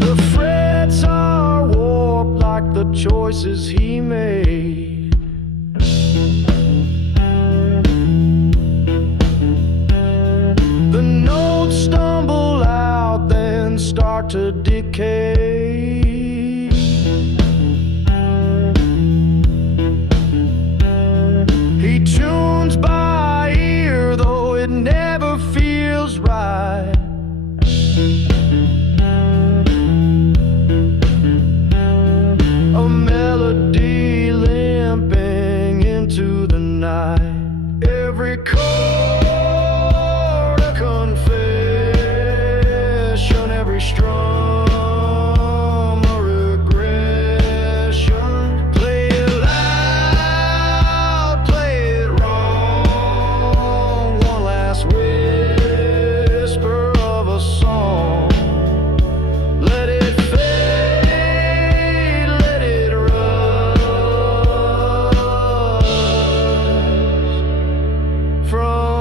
The frets are warped like the choices he made. The notes stumble out, then start to decay. He tunes by ear, though it never feels right. A melody limping into the night. Every chord a confession, every strum a regression. Play it loud, play it wrong. One last whisper of a song. Let it fade, let it rust from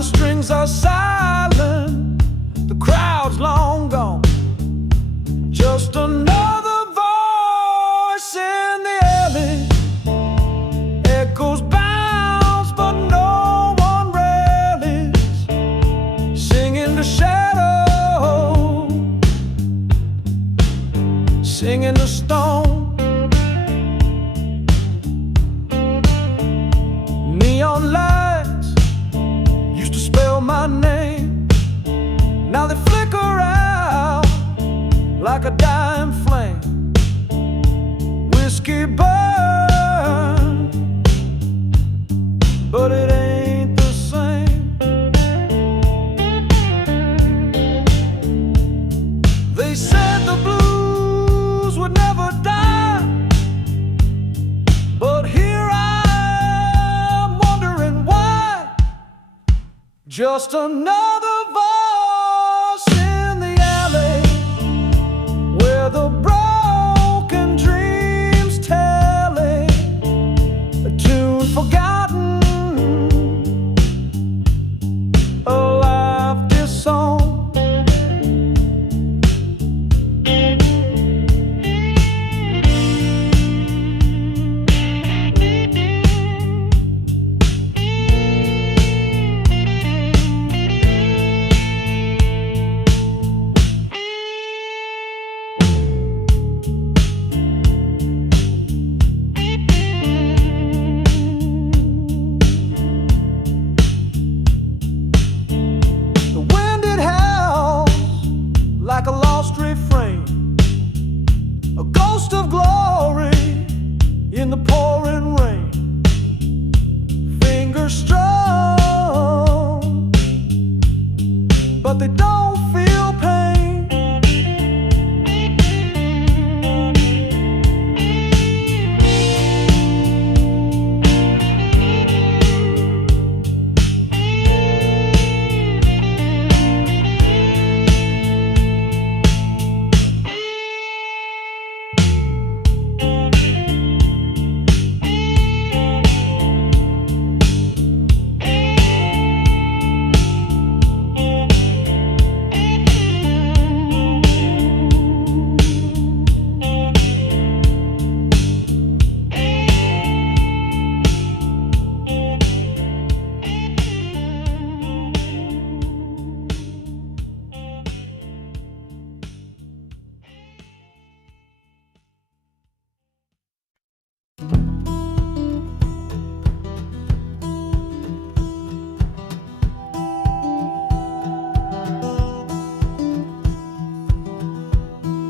the strings are silent, the crowd's long gone. Just another voice in the alley. Echoes bounce, but no one rallies. Singing to shadow, singing to stone. Neon lights used to spell my name. Now they flicker out like a dying flame. Whiskey burn, but it ain't the same. They said the blues would never die, but here I am wondering why. Just another voice in the alley, where the broken dreams telling a tune forgotten, a life disowned. Like a lost refrain, a ghost of glory in the pouring rain. Fingers strong, but they don't feel pain.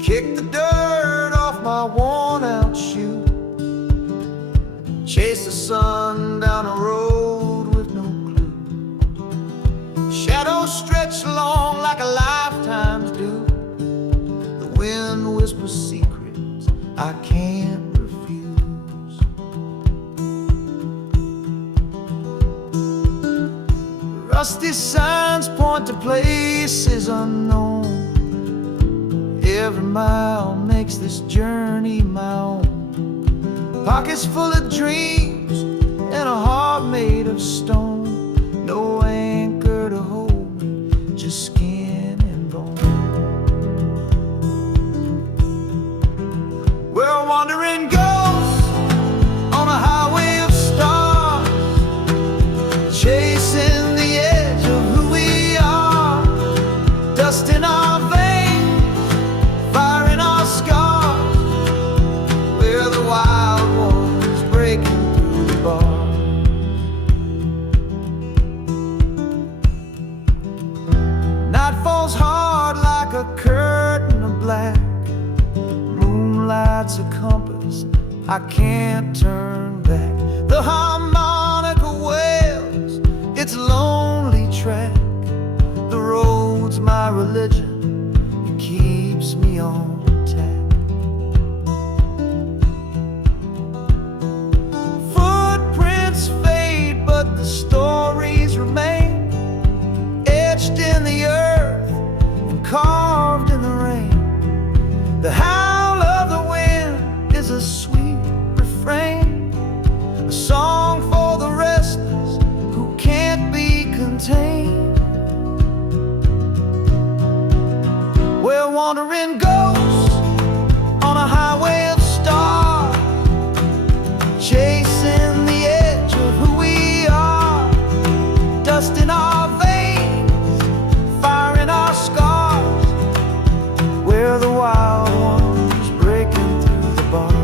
Kick the dirt off my worn-out shoe, chase the sun down a road with no clue. Shadows stretch long like a lifetime's due. The wind whispers secrets I can't refuse. Rusty signs point to places unknown. Every mile makes this journey my own. Pockets full of dreams and a heart made of stone. No anchor to hold me, just skin and bone. We're wandering ghosts on a highway of stars, chasing the edge of who we are. Dust in our veins, fire in our scars. We're the wild ones breaking through the bars. Night falls hard like a curtain of black. Moonlight's a compass, I can't turn back. The harmonica wails its lonely track. The road's my religion, it keeps me on tack. Footprints fade, but the stories remain, etched in the earth and carved in the rain. The howl of the wind is a sweet refrain, a song for the restless who can't be contained. We're wandering ghosts on a highway of stars, chasing the edge of who we are. Dust in our veins, fire in our scars. We're the wild ones breaking through the bars.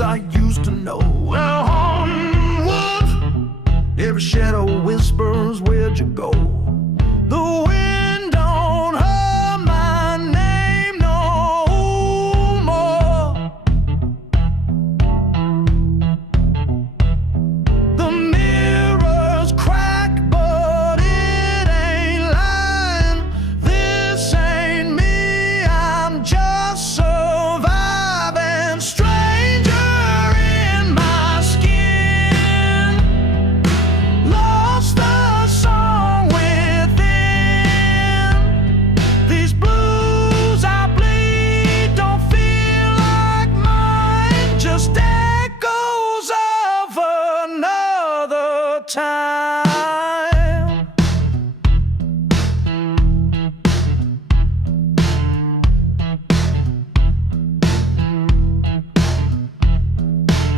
I used to know. Well, onward, every shadow whispers, where'd you go? The wind don't hum my name no more. The mirrors crack, but it ain't lying. This ain't me, I'm just surviving. Time.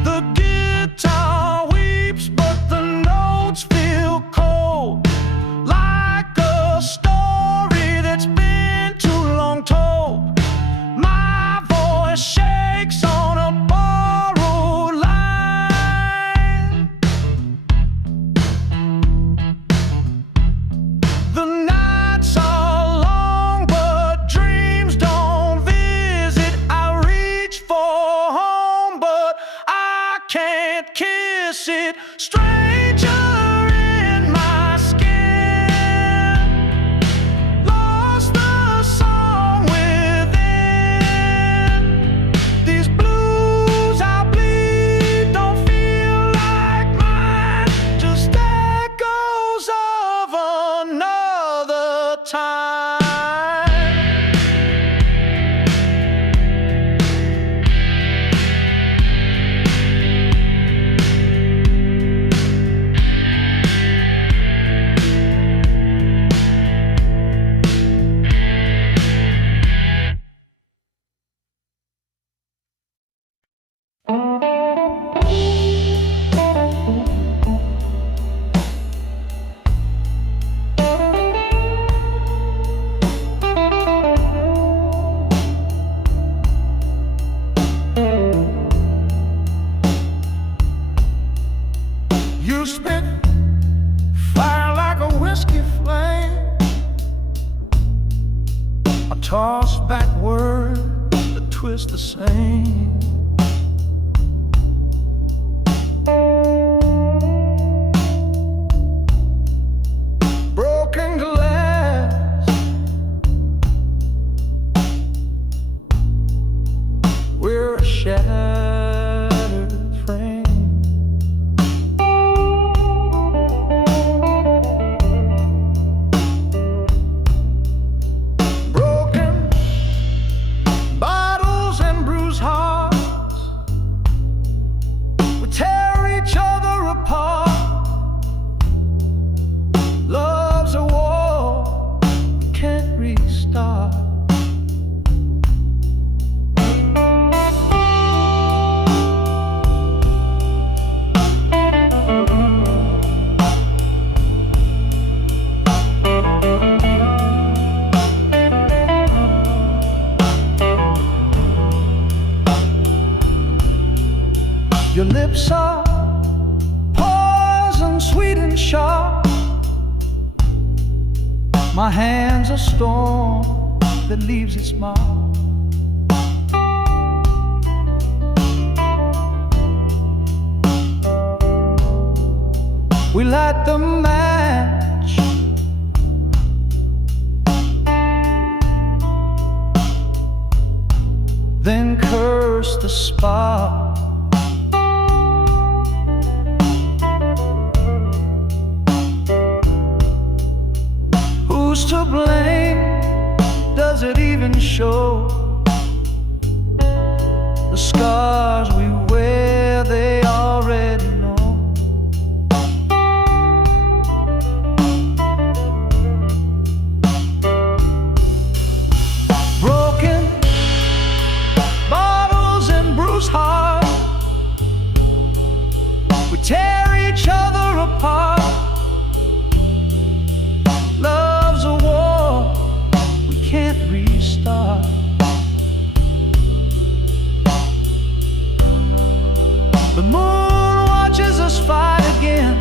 The guitar weeps, but the notes feel cold, like a story that's been too long told. My voice shakes on a borrowed line. The nights are long, but dreams don't visit. I reach for home, but I can't kiss it. Stranger in my skin, lost the song within. These blues I bleed don't feel like mine, just echoes of another time. You spit fire like a whiskey flame. I toss back words that twist the same. Broken glass, we're a shattered frame. Bottles and bruised hearts, we tear each other apart. Love's a war, can't restart. My hand's a storm that leaves its mark. We light the match, then curse the spark. Who's to blame? Does it even show? The scars we wear, they already know. Broken bottles and bruised hearts, we tear each other apart. Love's a war we can't restart. The moon watches us fight again.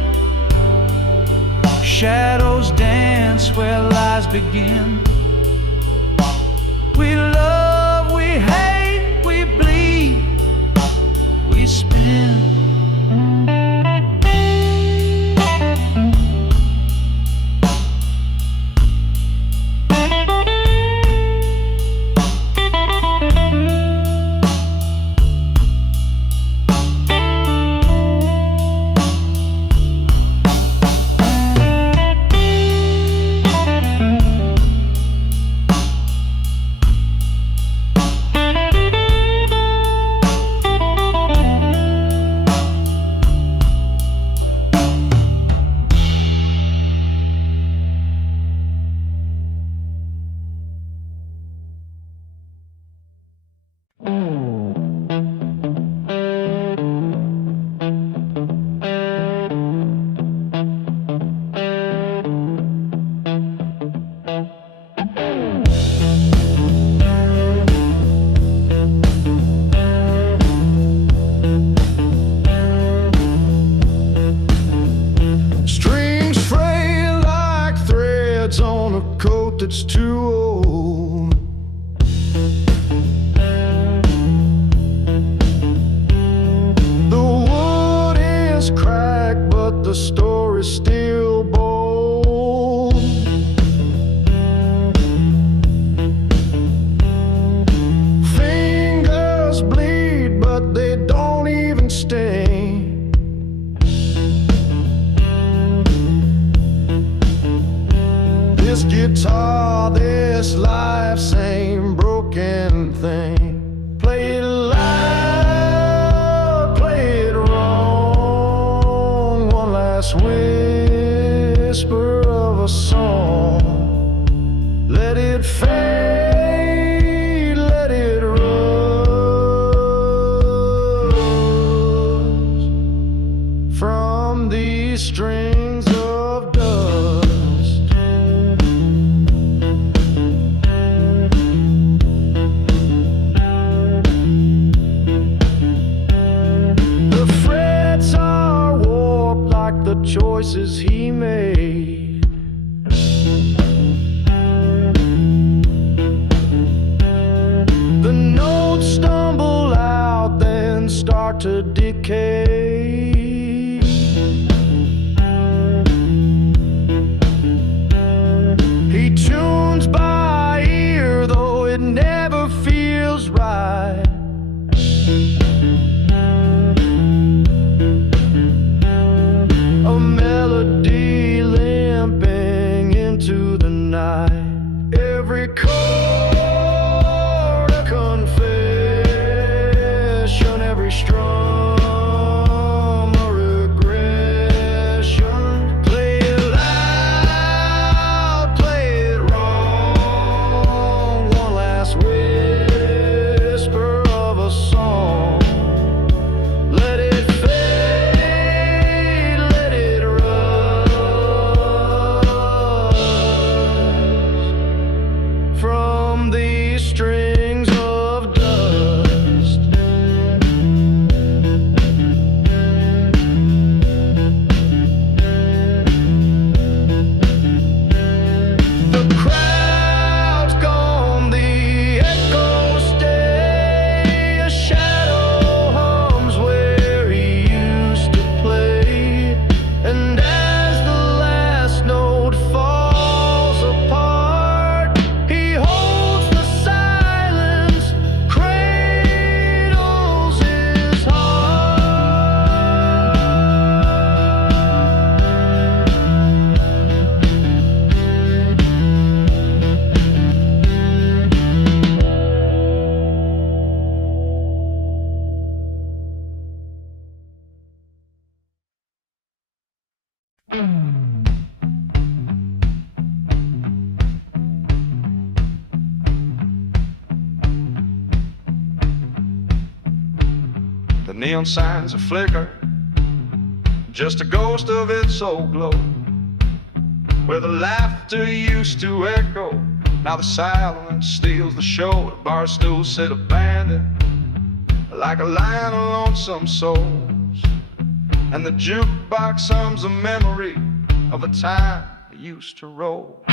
Shadows dance where lies begin. We love, we hate, we bleed, we spin. It's too old. The wood is cracked, but the story's still bold. Fingers bleed, but they don't even sting. This guitar, this life's same broken thing. Play it loud, play it wrong. One last whisper of a song. Let it fade, let it rust from these strings of dust. The choices he made. The notes stumble out, then start to decay. He tunes by ear, though it never feels right. A melody limping into the night. Every chord a confession, every strum a regression. Play it loud, play it wrong. One last whisper of a song. Let it fade, let it rust from these strings of dust. The neon signs a flicker, just a ghost of its old glow. Where the laughter used to echo, now the silence steals the show. The bar stools sit abandoned, like a line of lonesome souls, and the jukebox hums a memory of a time that used to roll.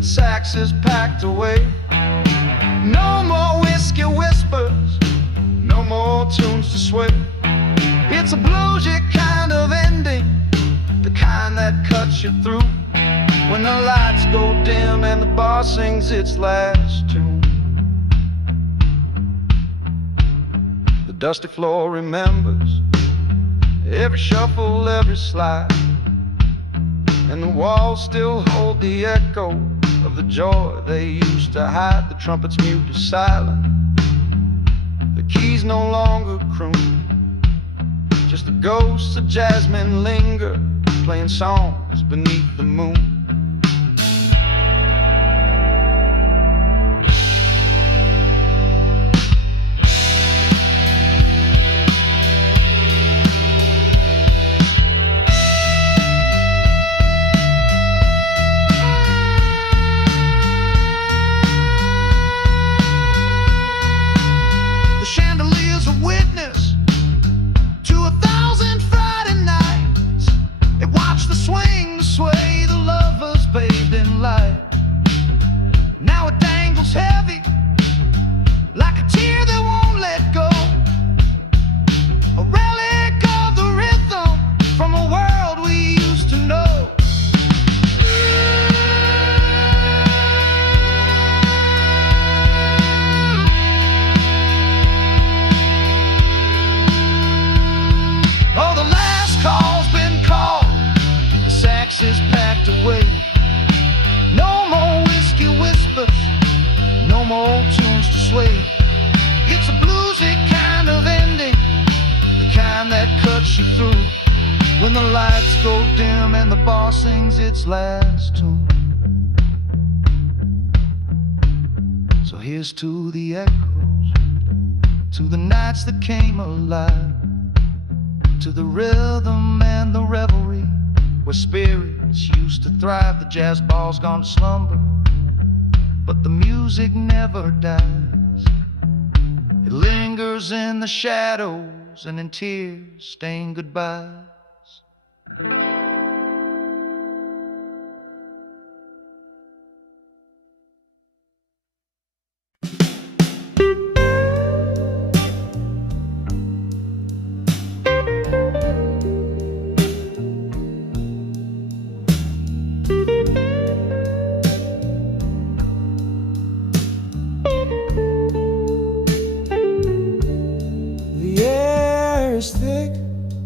Sax is packed away. No more whiskey whispers, no more tunes to sway. It's a bluesy kind of ending, the kind that cuts you through when the lights go dim and the bar sings its last tune. The dusty floor remembers every shuffle, every slide, and the walls still hold the echo of the joy they used to hide. The trumpet's mute is silent, the keys no longer croon, just the ghosts of jasmine linger, playing songs beneath the moon. Now it dangles heavy, like a tear that won't let go, a relic of the rhythm from a world we used to know. Oh, the last call's been called, the sax is packed away. No more whiskey whispers, no more tunes to sway. It's a bluesy kind of ending, the kind that cuts you through when the lights go dim and the bar sings its last tune. So here's to the echoes, to the nights that came alive, to the rhythm and the revelry where spirits used to thrive. The jazz ball's gone to slumber, but the music never dies. It lingers in the shadows and in tear-stained goodbyes.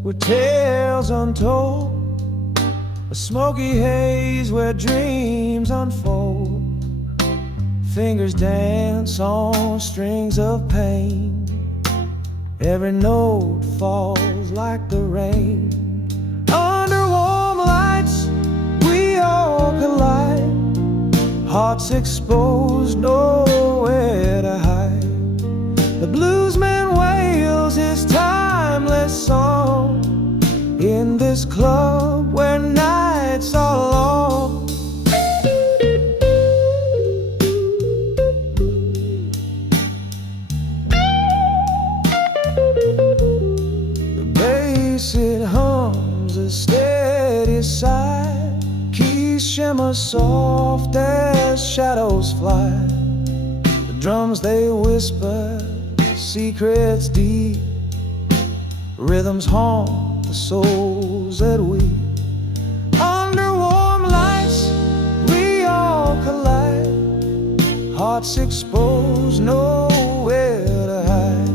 With tales untold, a smoky haze where dreams unfold. Fingers dance on strings of pain, every note falls like the rain. Under warm lights we all collide, hearts exposed, nowhere to hide. The bluesman wails his timeless song in this club where nights are long. The bass, it hums a steady sigh, keys shimmer soft as shadows fly. The drums, they whisper secrets deep, rhythms haunt the souls that weep. Under warm lights we all collide, hearts exposed, nowhere to hide.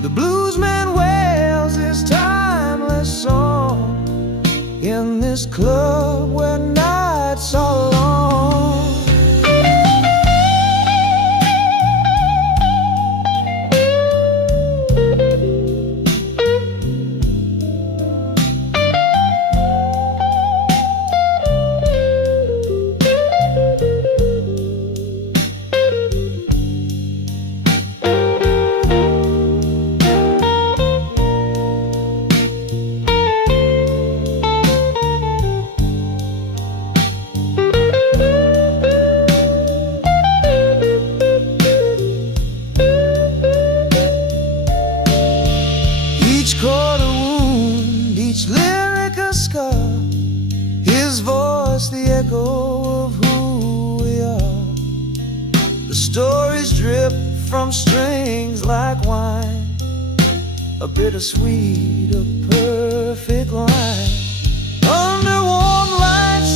The bluesman wails his timeless song in this club where nights are long. things like wine, a bittersweet, a perfect line. Under warm lights,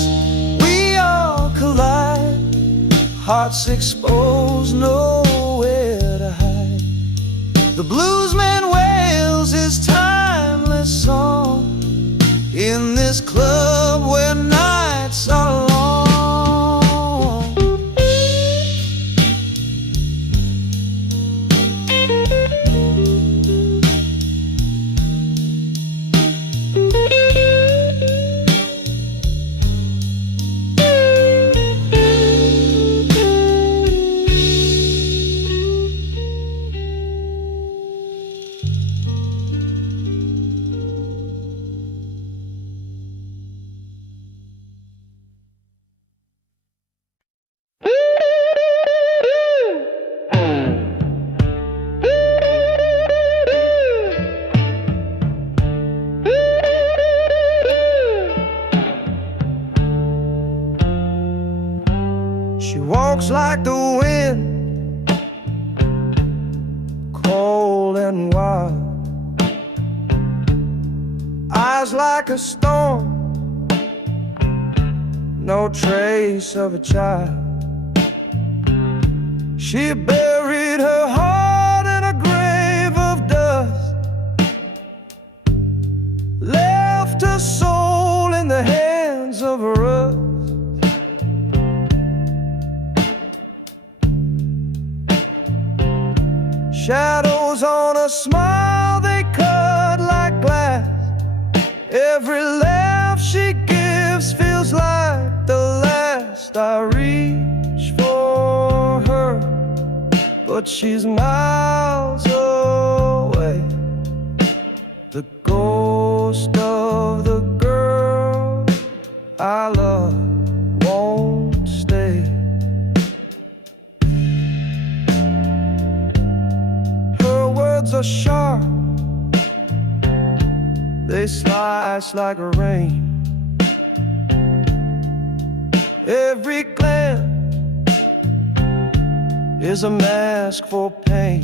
we all collide, hearts exposed, nowhere to hide. The bluesman wails his timeless song in this club where nights are long. She walks like the wind, cold and wild, eyes like a storm, no trace of a child. She buried her heart in a grave of dust, left her soul in the hands of rust. Shadows on a smile, they cut like glass. Every laugh she gives feels like the last. I reach for her, but she's miles away. The ghost of the girl I love won't stay. Are sharp, they slice like a rain. Every glance is a mask for pain.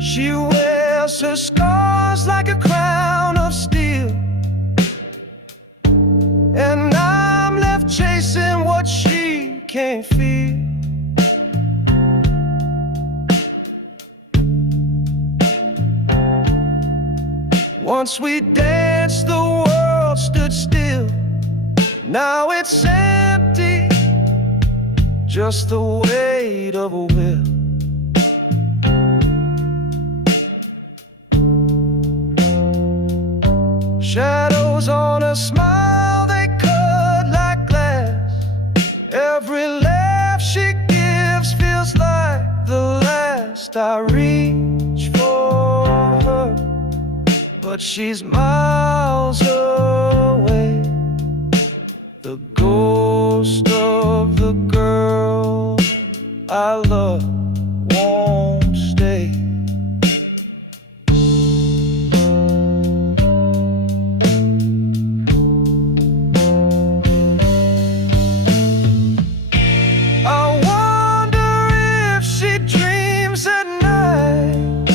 She wears her scars like a crown of steel, and I'm left chasing what she can't feel. Once we danced, the world stood still. Now it's empty, just the weight of a will. Shadows on a smile, they cut like glass. Every laugh she gives feels like the last. I reach for her, but she's miles away. The ghost of the girl I love won't stay. I wonder if she dreams at night,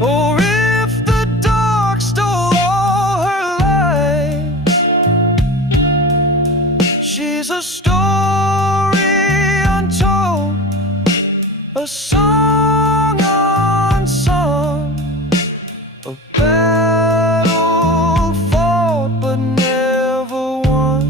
or if the dark stole all her light. She's a story untold, a song unsung, a battle fought but never won.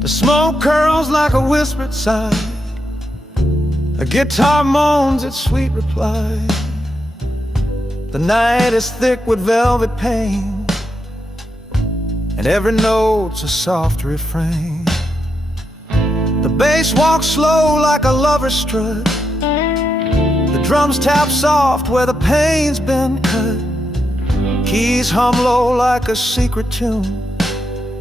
The smoke curls like a whispered sigh, a guitar moans its sweet reply. The night is thick with velvet pain, and every note's a soft refrain. The bass walks slow like a lover's strut. The drums tap soft where the pain's been cut. Keys hum low like a secret tune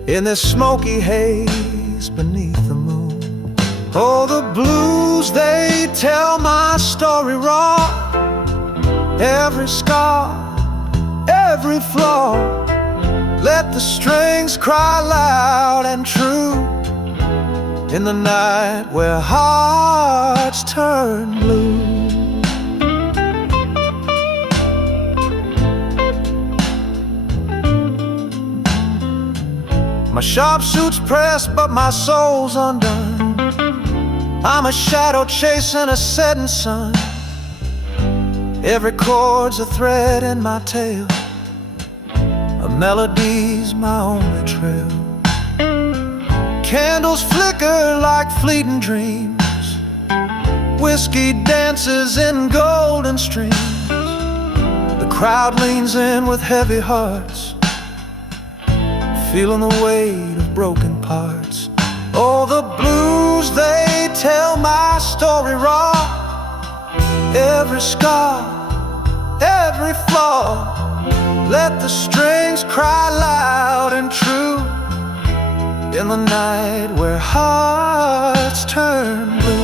in this smoky haze beneath the moon. Oh, the blues, they tell my story raw. Every scar, every flaw. Let the strings cry loud and true in the night where hearts turn blue. My sharp suit's pressed, but my soul's undone. I'm a shadow chasing a setting sun. Every chord's a thread in my tale. A melody's my only trail. Candles flicker like fleeting dreams. Whiskey dances in golden streams. The crowd leans in with heavy hearts, feeling the weight of broken parts. Oh, the blues, they tell my story raw. Every scar, every flaw. Let the strings cry loud and true in the night where hearts turn blue.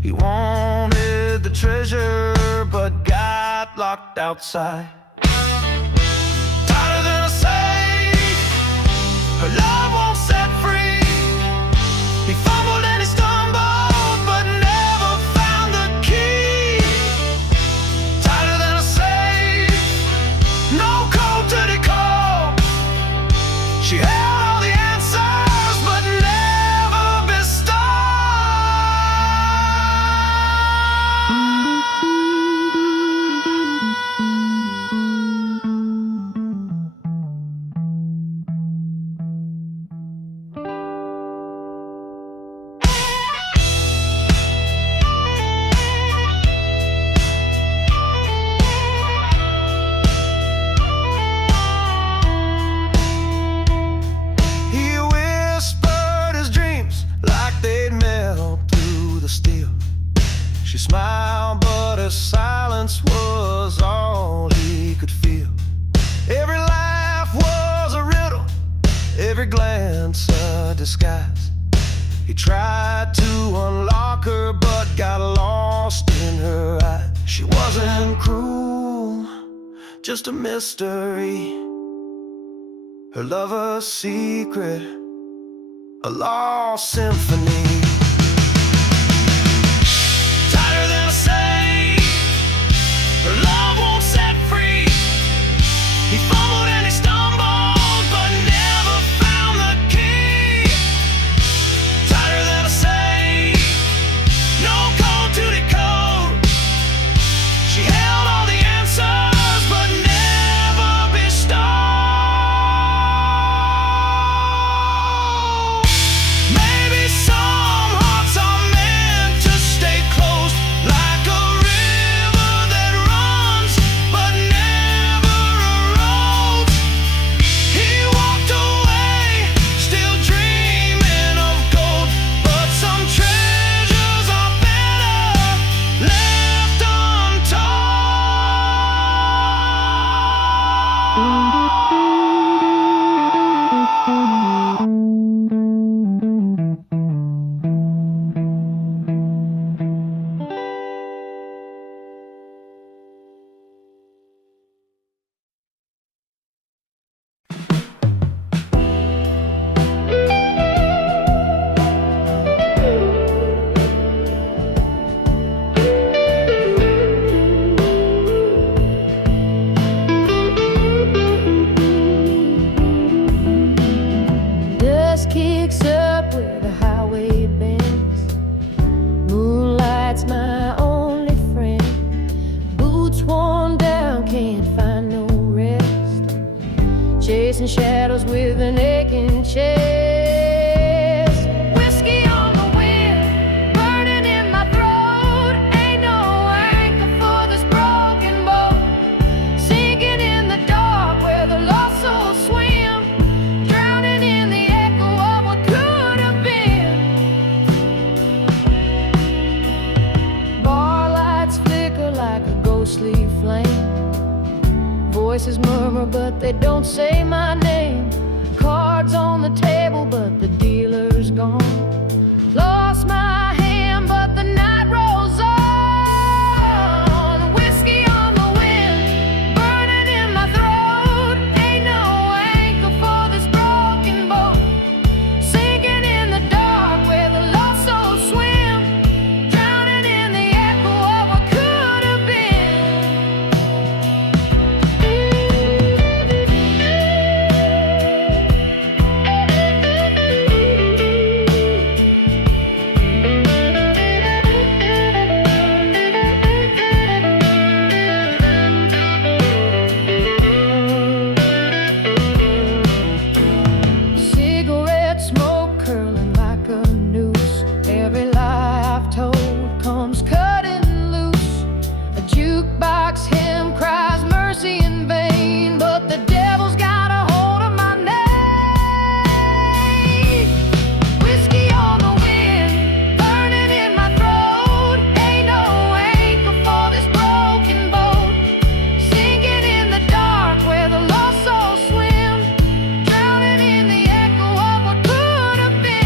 He wanted the treasure, but got locked outside. Tighter than a safe, her love won't set free. He fumbled and he stumbled, but never found the key. Tighter than a safe, no code to decode. She held all the answers, but never bestowed. She smiled, but her silence was all he could feel. Every laugh was a riddle, every glance a disguise. He tried to unlock her, but got lost in her eyes. She wasn't cruel, just a mystery. Her lover's secret, a lost symphony. Her love won't set free. He fumbled and he stumbled, but never found the key. Tighter than a safe, no code to decode. She held all the answers, chasing shadows with an aching chest. Whiskey on the wind, burning in my throat. Ain't no anchor for this broken boat, sinking in the dark where the lost souls swim, drowning in the echo of what could have been. Bar lights flicker like a ghostly flame. Voices murmur, but they don't say my name. Cards on the table, but the dealer's gone. Lost my hand, but the night rolls on. Whiskey on the wind, burning in my throat. Ain't no anchor for this broken boat, sinking in the dark where the lost souls swim, drowning in the echo of what could have been. Cigarette smoke curling like a noose. Every lie I've told comes cutting loose. A jukebox hymn cries mercy in vain, but the devil's got a hold of my name. Whiskey on the wind, burning in my throat. Ain't no anchor for this broken boat, sinking in the dark where the lost souls swim, drowning in the echo of what could have been.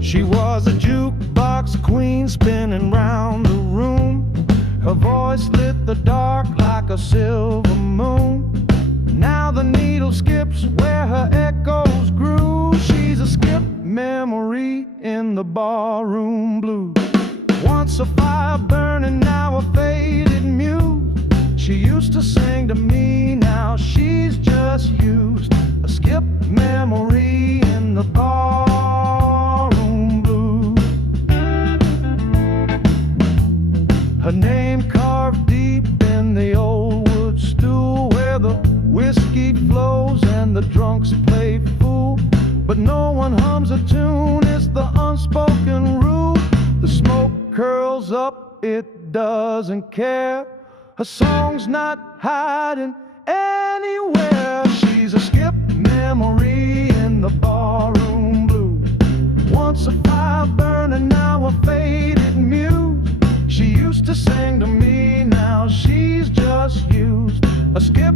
She was a jukebox queen spinning round the room. Her voice lit the dark like a silver moon. Now the needle skips where her echoes grew. She's a skip memory in the barroom blues. Once a fire burning, now a faded muse. She used to sing to me, now she's just used. A skip memory in the barroom blues. Her name carved deep in the old wood stool, where the whiskey flows and the drunks play fool. But no one hums a tune, it's the unspoken rule. The smoke curls up, it doesn't care. Her song's not hiding anywhere. She's a skip memory in the barroom blues. Once a fire burning, now a faded muse. She used to sing to me, now she's just used. A skip